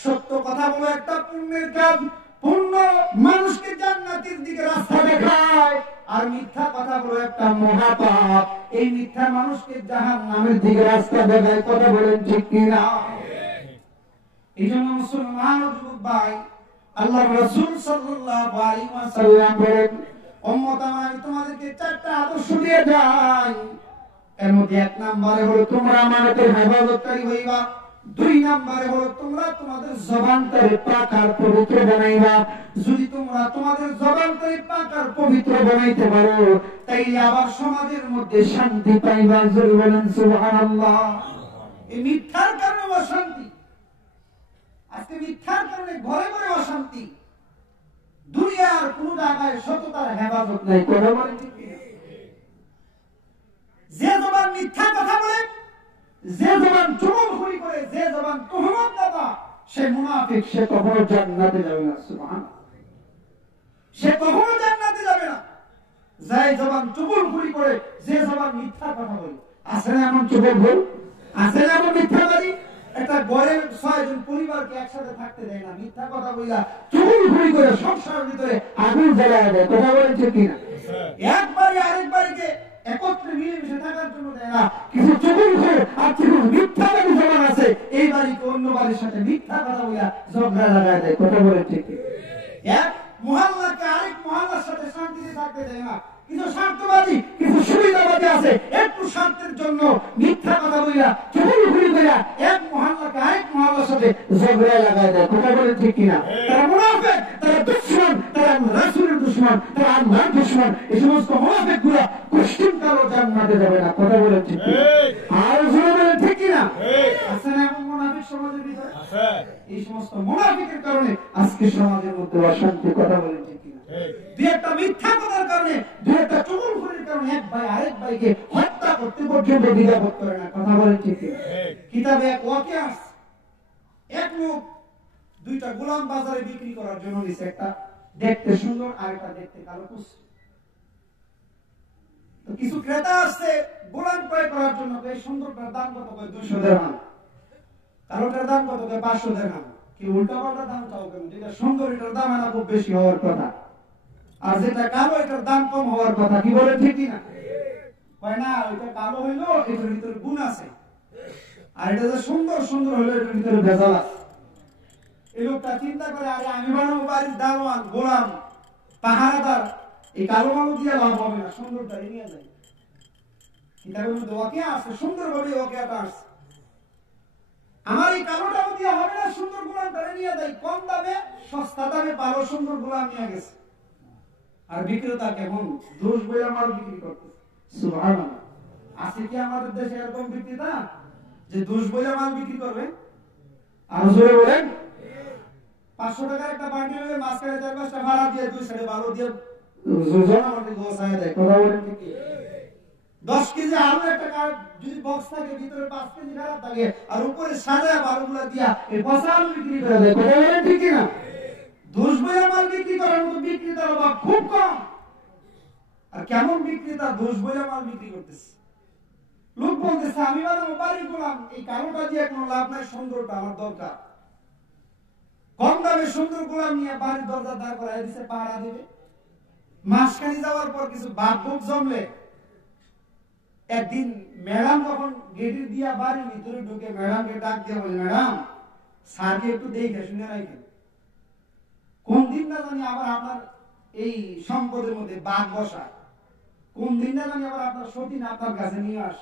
সত্য কথা বলো একটা পুণ্যের কাজ, পুণ্য মানুষকে জান্নাতের দিকে রাস্তা দেখায়, আর মিথ্যা কথা বলো একটা মহাপাপ, এই মিথ্যা মানুষকে জাহান্নামের দিকে রাস্তা দেখায়। কথা বলেন ঠিক কিনা? এই জন্য মুসলমান যুবক ভাই, আল্লাহ রাসূল সাল্লাল্লাহু আলাইহি ওয়াসাল্লাম বলেন, উম্মত আমার, তোমাদেরকে 4টা আদর্শ দিয়ে যাই। এর মধ্যে 1 নম্বরে হলো তোমরা আমানতের হেফাজতকারী হইবা। 2 নম্বরে হলো তোমরা তোমাদের জবানটাকে পাক আর পবিত্র বানাইবা। যদি তোমরা তোমাদের জবানটাকে পাক আর পবিত্র বানাইতে পারো, তাইলে আবার সমাজের মধ্যে শান্তি পাইবা। জোরে বলেন সুবহানাল্লাহ। এই মিথ্যার কারণে অশান্তি, আজকে মিথ্যার কারণে ঘরে ঘরে অশান্তি, দুনিয়ার কোন জায়গায় সততার হেফাজত নাই। কথা বলেন ঠিক কিনা? যে জবান মিথ্যা কথা বলে, যে জবান চুগলখড়ি করে, যে জবান তুহমত দাতা, সে মুনাফিক, সে কখনো জান্নাতে যাবে না। সুবহানাল্লাহ, সে কখনো জান্নাতে যাবে না। যে জবান চুগলখড়ি করে, যে জবান মিথ্যা কথা বলে, আছে না এমন চুগলখড়? আছে না এমন মিথ্যাবাদী? একটা ঘরের 6 জন পরিবারকে একসাথে থাকতে দেয় না, মিথ্যা কথা বইলা চুগলখড়ি করে সংসারের ভিতরে আগুন জ্বালায় দেয়। কথা বলেন ঠিক কিনা? একবারে আরেকবারকে একত্রে মিলেমিশে থাকার জন্য দেয় না। কিছু চুগলখোর আর কিছু মিথ্যাবাদী জবান আছে, এই বাড়িকে অন্য বাড়ির সাথে মিথ্যা কথা বইলা ঝগড়া লাগায় দেয়। কথা বলেন ঠিক কিনা? এক মহল্লাকে আরেক মহল্লার সাথে শান্তিতে থাকতে দেয় না। কিছু স্বার্থবাদী, কিছু সুবিধাবাদী আছে, একটু স্বার্থের জন্য মিথ্যা কথা বইলা চুগলখড়ি কইরা এক মহল্লাকে আরেক মহল্লার সাথে ঝগড়া লাগায় দেয়। কথা বলেন ঠিক কিনা? তারা মুনাফিক, তারা দুশমন, তারা রাসূলের দুশমন, তারা আল্লাহর দুশমন। এই সমস্ত মুনাফিকগুলা কোশ্চিন কারো জান্নাতে যাবে না। কথা বলেন ঠিক কিনা? আর জোরে বলেন ঠিক কিনা? আছে না এমন মুনাফিক সমাজের ভিতরে? আছে। এই সমস্ত মুনাফিকের কারণে আজকে সমাজের মধ্যে অশান্তি। কথা বলেন ঠিক কিনা? দুই একটা মিথ্যা কথার কারণে, দুই একটা চুগলখড়ির কারণে এক ভাই আরেক ভাইকে হত্যা করতে পর্যন্ত দ্বিধাবোধ করে না। কথা বলেন ঠিক কিনা? কিতাবে এক ওয়াকিয়া আছে, এক লোক 2টা গোলাম বাজারে বিক্রি করার জন্য নিছে, একটা দেখতে সুন্দর আর একটা দেখতে কালো কুৎসিত। কিছু ক্রেতা আসছে গোলাম ক্রয় করার জন্য, এই সুন্দরটার দাম কত? 200 দিরহাম। কালোটার দাম কত? 500 দিরহাম। কি উল্টা পাল্টা দাম চাও কেন? যেটা সুন্দর এটার দাম না খুব বেশি হওয়ার কথা, আর যেটা কালো এটার দাম কম হওয়ার কথা। কি বলে ঠিক না? কয় না ওইটা কালো হইলো এটার ভিতরে গুণ আছে, আর এটা যে সুন্দর সুন্দর হইলো এটার ভিতরে ভেজাল আছে। এই লোকটা চিন্তা করে, আরে আমি বানাবো বাড়ির দারোয়ান, গোলাম, পাহারাদার, এই কালো মালো দিয়ে লাভ হবে না, সুন্দরটা নিয়ে যাই। কিতাবের মধ্যে ওকে আছে, সুন্দরভাবে ওকেটা আসছে। আমার এই কালোটাও দিয়ে হবে না, সুন্দর গোলামটা নিয়ে যাই। কম দামে সস্তা দামে ভালো সুন্দর গোলাম নিয়ে গেছে। আর বিক্রেতা কেমন দোষ বইয়া মাল বিক্রি করতেছে। সুবহানাল্লাহ। আছে কি আমাদের দেশে এরকম বিক্রেতা যে দোষ বইয়া মাল বিক্রি করবে? আর জোরে বলেন। 500 টাকার একটা বান্ডিল হলে মাঝখানে 4-5টা ভাড়া দিয়ে 2 সাইডে ভালো দিয়ে জোজনা করতে গোছায় দেয়। কথা বলেন ঠিক কি? 10 কেজি আলু একটা কার যদি বক্স থাকে, ভিতরে 5 কেজি খারাপ থাকে, আর উপরে সাজায় বালুগুলা দিয়া এই পচা আলু বিক্রি করে দেয়। কথা বলেন ঠিক কি না? দোষ বইয়া মাল বিক্রি করার মতো বিক্রেতার অভাব খুব কম। আর কেমন বিক্রেতা দোষ বইয়া মাল বিক্রি করতেছে। লোক বলতেছে আমি বানাবো বাড়ি গোলাম, এই কালোটা দিয়ে কোনো লাভ নাই, সুন্দরটা আমার দরকার। কম দামে সুন্দর গোলাম নিয়ে বাড়ির দরজা দাঁড় করাই দিছে, পাহারা দিবে। মাসখানি যাওয়ার পর কিছু বাঘ জমলে একদিন ম্যাডাম যখন গেটের দিয়া বাড়ির ভিতরে ঢুকে ম্যাডামকে ডাক দিয়ে বলে, ম্যাডাম স্যারকে একটু দেখে শুনে রাখেন, কোন দিন না জানি আবার আপনার এই সম্পদের মধ্যে বাঘ বসায়, কোন দিন না জানি আবার আপনার সতীন আপনার কাছে নিয়ে আস।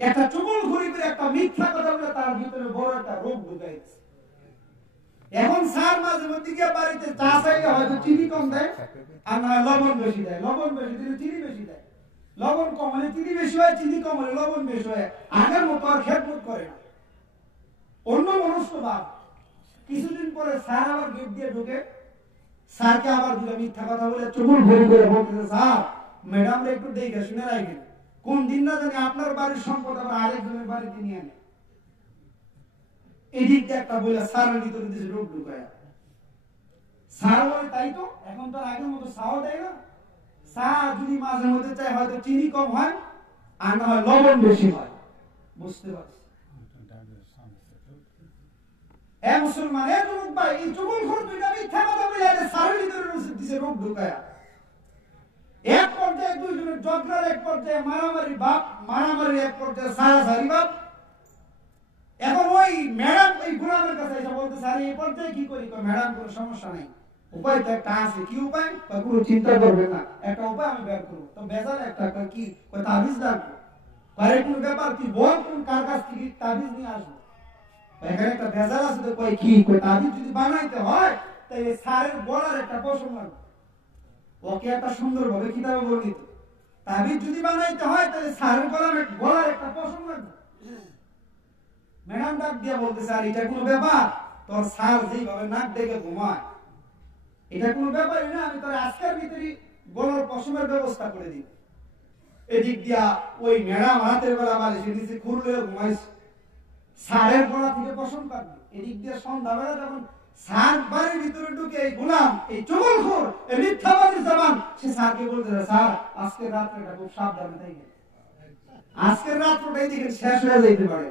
একটা চুগল ঘুরি করে একটা মিথ্যা কথা বলে তার ভিতরে বড় একটা রোগ ঢুকাইছে। এখন স্যার মাঝে মধ্যে গিয়ে বাড়িতে চা চাইলে হয়তো চিনি কম দেয়, আর না লবণ বেশি দেয়। লবণ বেশি দিলে চিনি বেশি দেয়, লবণ কম হলে চিনি বেশি হয়, চিনি কম হলে লবণ বেশি হয়। আগের মতো আর খেদমত করে না, অন্য মনস্ক ভাব। কিছুদিন পরে স্যার আবার গেট দিয়ে ঢুকে, স্যারকে আবার দুটো মিথ্যা কথা বলে চুগল ঘুরি করে বলতেছে, স্যার ম্যাডামরা একটু দেখে শুনে রাখেন, কোন দিন না জানি আপনার বাড়ির সম্পদ আবার আরেকজনের বাড়িতে নিয়ে আনে। এদিক দিয়ে একটা বলে স্যারের ভিতরে দিয়েছে রোগ ঢুকায়। স্যার বলে তাই তো, এখন তো আগের মতো চাও দেয় না। চা যদি মাঝে মধ্যে চাই হয়তো চিনি কম হয়, আর না হয় লবণ বেশি হয়। বুঝতে পারছি? মুসলমান যুবক ভাই, এই চুগল ঘর দুইটা মিথ্যা কথা বলে স্যারের ভিতরে দিয়েছে রোগ ঢুকায়। এক পর্যায়ে দুইজনের ঝগড়ার, এক পর্যায়ে মারামারি বাপ, মারামারি এক পর্যায়ে সারাসারি বাপ। এখন ওই ম্যাডাম ওই গোলামের কাছে এসে বলতে, স্যার এই পর্যায়ে কি করি? ম্যাডাম কোনো সমস্যা নেই, উপায় তো একটা আছে। কি উপায়? কোনো চিন্তা করবেন না, একটা উপায় আমি বের করবো। তো বেজাল একটা কি তাবিজ রাখবো। কোনো ব্যাপার কি বল, কোন কার কাছ থেকে তাবিজ নিয়ে আসবো? এখানে একটা বেজাল আছে। তো কি তাবিজ যদি বানাইতে হয় তাহলে স্যারের গলার একটা পশম লাগবে। ওকে একটা সুন্দরভাবে কিতাবে বর্ণিত, তাবিজ যদি বানাইতে হয় তাহলে স্যারের গলার একটা পশম লাগবে। ম্যাডাম ডাক দিয়া বলতে, স্যার এটা কোনো ব্যাপার? তোর স্যার যেভাবে নাক ডেকে ঘুমায় এটা কোনো ব্যাপারই না, আমি তোর আজকের ভিতরে গলার পশমের ব্যবস্থা করে দিব। এদিক দিয়া ওই ম্যাডাম হাতের বেলা বালিশের নিচে খুরলে ঘুমাইছে, স্যারের গলা থেকে পশম কাটবে। এদিক দিয়ে সন্ধ্যাবেলা যখন স্যার বাড়ির ভিতরে ঢুকে এই গোলাম, এই চগলখোর, এই মিথ্যাবাদী জবান, সে স্যারকে বলতে, স্যার আজকের রাত্রেটা খুব সাবধানে থাকবেন, আজকের রাত্রটাই দেখেন শেষ হয়ে যাইতে পারে।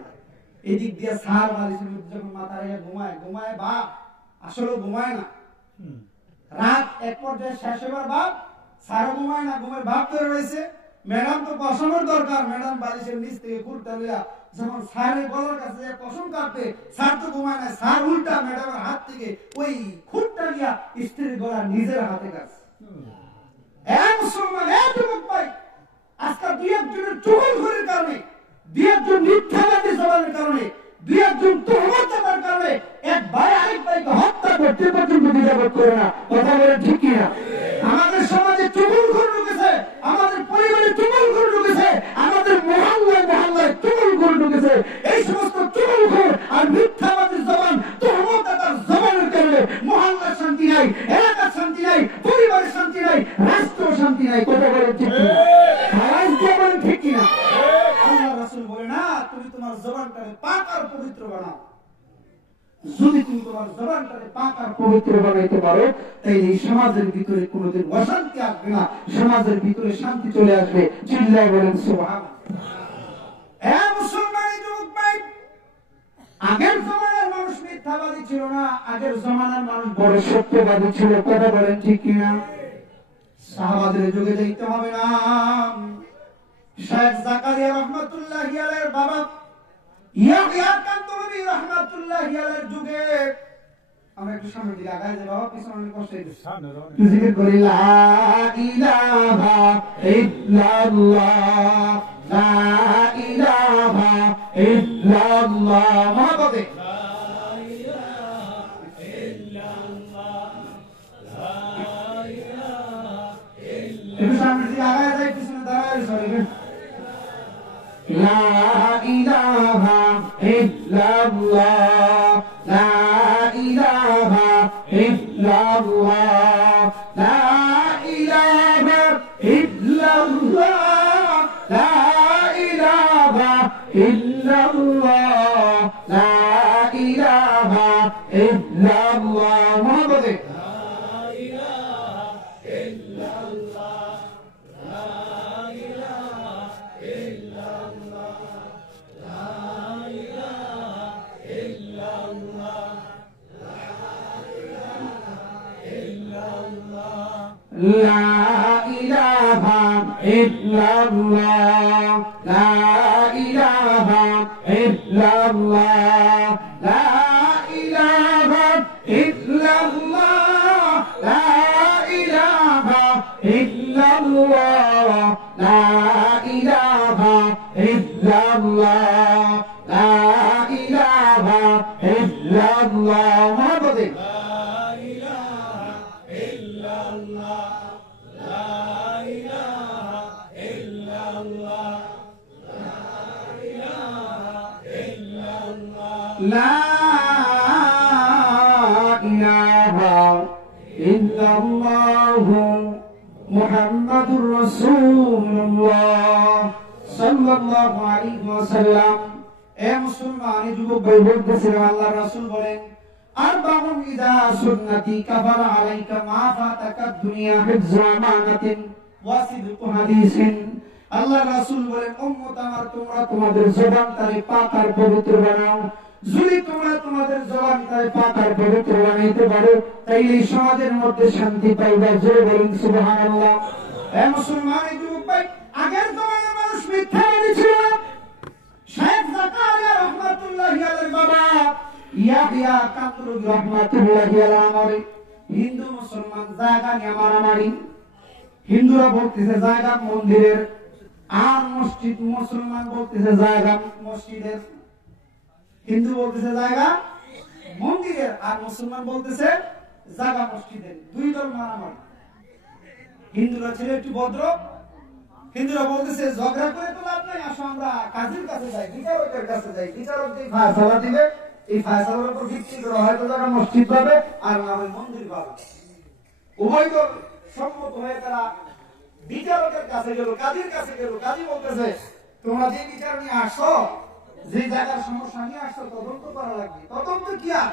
এদিক দিয়ে স্যার বালিশের মধ্যে যখন মাথা রেখে ঘুমায় বাপ, আসলে ঘুমায় না। রাত এক পর্যায়ে শেষ হবার বাপ, স্যারও ঘুমায় না, ঘুমের ভাব ধরে রয়েছে। ম্যাডাম তো পশমের দরকার, ম্যাডাম বালিশের নিচ থেকে খুঁড়টা লিয়া যখন স্যারের গলার কাছে পশম কাটবে, স্যার তো ঘুমায় না, স্যার উল্টা ম্যাডামের হাত থেকে ওই খুঁড়টা লিয়া স্ত্রীর গলা নিজের হাতে কাটছে। মুসলমান যুবক ভাই, আজকাল দুই একজনের চুগলখড়ির কারণে, দুই একজন মিথ্যাবাদী জবানের কারণে, দুই একজন তহমতের কারণে এক ভাই আরেক ভাইকে হত্যা করতে পর্যন্ত দ্বিধাবোধ করে না। কথা বলে ঠিক কিনা? আমাদের সমাজে চুগলখড় ঢুকেছে, আমাদের পরিবারে চুগলখড় ঢুকেছে, আমাদের মহল্লায় চুগলখড় ঢুকেছে। এই সমস্ত চুগলখড় আর মিথ্যাবাদী জবান, তহমতের জবানের কারণে মহল্লার শান্তি নাই, এলাকার শান্তি নাই, পরিবারের শান্তি নাই, রাষ্ট্র শান্তি নাই। কথা বলে ঠিক কিনা? ঠিক কিনা? আল্লাহ রাসূল বলে না, তুমি তোমার জবানটাকে পাক আর পবিত্র বানাও। যদি তুমি তোমার জবানটাকে পাক আর পবিত্র বানাইতে পারো, তাই এই সমাজের ভিতরে কোনোদিন অশান্তি আসবে না, সমাজের ভিতরে শান্তি চলে আসবে। চিল্লায় বলেন সুবহানাল্লাহ। মুসলমানের যুবক ভাই, আগের জমানার মানুষ মিথ্যাবাদী ছিল না, আগের জমানার মানুষ বড় সত্যবাদী ছিল। কথা বলেন ঠিক কিনা? সাহাবাদের যুগে যাইতে হবে না। শেখ জাকারিয়া রহমাতুল্লাহি আলাইহির বাবা ইয়াহইয়া কান্দুরি রহমাতুল্লাহি আলাইহির যুগে, আমরা একটু সামনে দিকে আগায় যাই বাবা, পিছনে অনেক কষ্ট হইছে। জিকির করি লা ইলাহা ইল্লাল্লাহ, লা ইলাহা ইল্লাল্লাহ, মহব্বতে লা ইলাহা ইল্লাল্লাহ, লা ইলাহা ইল্লাল্লাহ। একটু সামনে দিকে আগায় যাই, পিছনে দাঁড়ায় সরি। লা ইলাহা ইল্লাল্লাহ, লা ইলাহা ইল্লাল্লাহ, লা ইলাহা ইল্লাল্লাহ, লা ইলাহা ইল্লাল্লাহ, লা ইলাহা ইল্লাল্লাহ, মহব্বতে লা ইলাহা ইল্লাল্লাহ, লা ইলাহা ইল্লাল্লাহ, লা ইলাহা ইল্লাল্লাহ, লা ইলাহা ইল্লাল্লাহ, লা ইলাহা ইল্লাল্লাহ, লা ইলাহা ইল্লাল্লাহ, লা ইলাহা ইল্লাল্লাহ, লা ইলাহা ইল্লাল্লাহ, লা ইলাহা ইল্লাল্লাহ, মহব্বতে لا إله إلا الله محمد رسول الله صلى الله عليه وسلم। এ মুসলমান যুবক ভাই বলতেছিলেন, আল্লাহ রাসূল বলেন, আরবাউন ইদা সুন্নতি কাফারা আলাইকা মা ফাতাকা দুনিয়া হিফযু আমানাতিন ওয়া সিদকু হাদিসিন। আল্লাহ রাসূল বলেন, উম্মত আমার, তোমরা তোমাদের জবানটাকে পাক আর পবিত্র বানাও। যদি তোমরা তোমাদের জবানটাকে পাক আর পবিত্র বানাইতে পারো, তাইলে সমাজের মধ্যে শান্তি পাইবা। জোরে বলুন সুবহানাল্লাহ। এ মুসলমান যুবক ভাই, আগের জমানার মানুষ মিথ্যাবাদী ছিল না। শেখ জাকারিয়া রহমাতুল্লাহি আলাইহির বাবা ইয়াহইয়া কান্দুরি রহমাতুল্লাহি আলাইহি, হিন্দু মুসলমান জায়গা নিয়ে মারামারি। হিন্দুরা বলতেছে জায়গা মন্দিরের, আর মসজিদ মুসলমান বলতেছে জায়গা মসজিদের। হিন্দু বলতেছে জায়গা মন্দিরের, আর মুসলমান বলতেছে জায়গা মসজিদের। দুই দল মারামারি। হিন্দুরা ছিল একটু ভদ্র, হিন্দুরা বলতেছে ঝগড়া করে তো লাভ নাই, আসো আমরা কাজীর কাছে যাই, বিচারকের কাছে যাই, বিচারক যে ফয়সালা দিবে, এই ফয়সালার উপর ভিত্তি করে হয়তো জায়গা মসজিদ পাবে আর না হয় মন্দির পাবে। উভয় দল সম্মত হয়ে তারা বিচারকের কাছে গেল, কাজীর কাছে গেল। কাজী বলতেছে, তোমরা যে বিচার নিয়ে আসো, যে জায়গার সমস্যা নিয়ে আসো, তদন্ত করা লাগবে। তদন্ত কি আর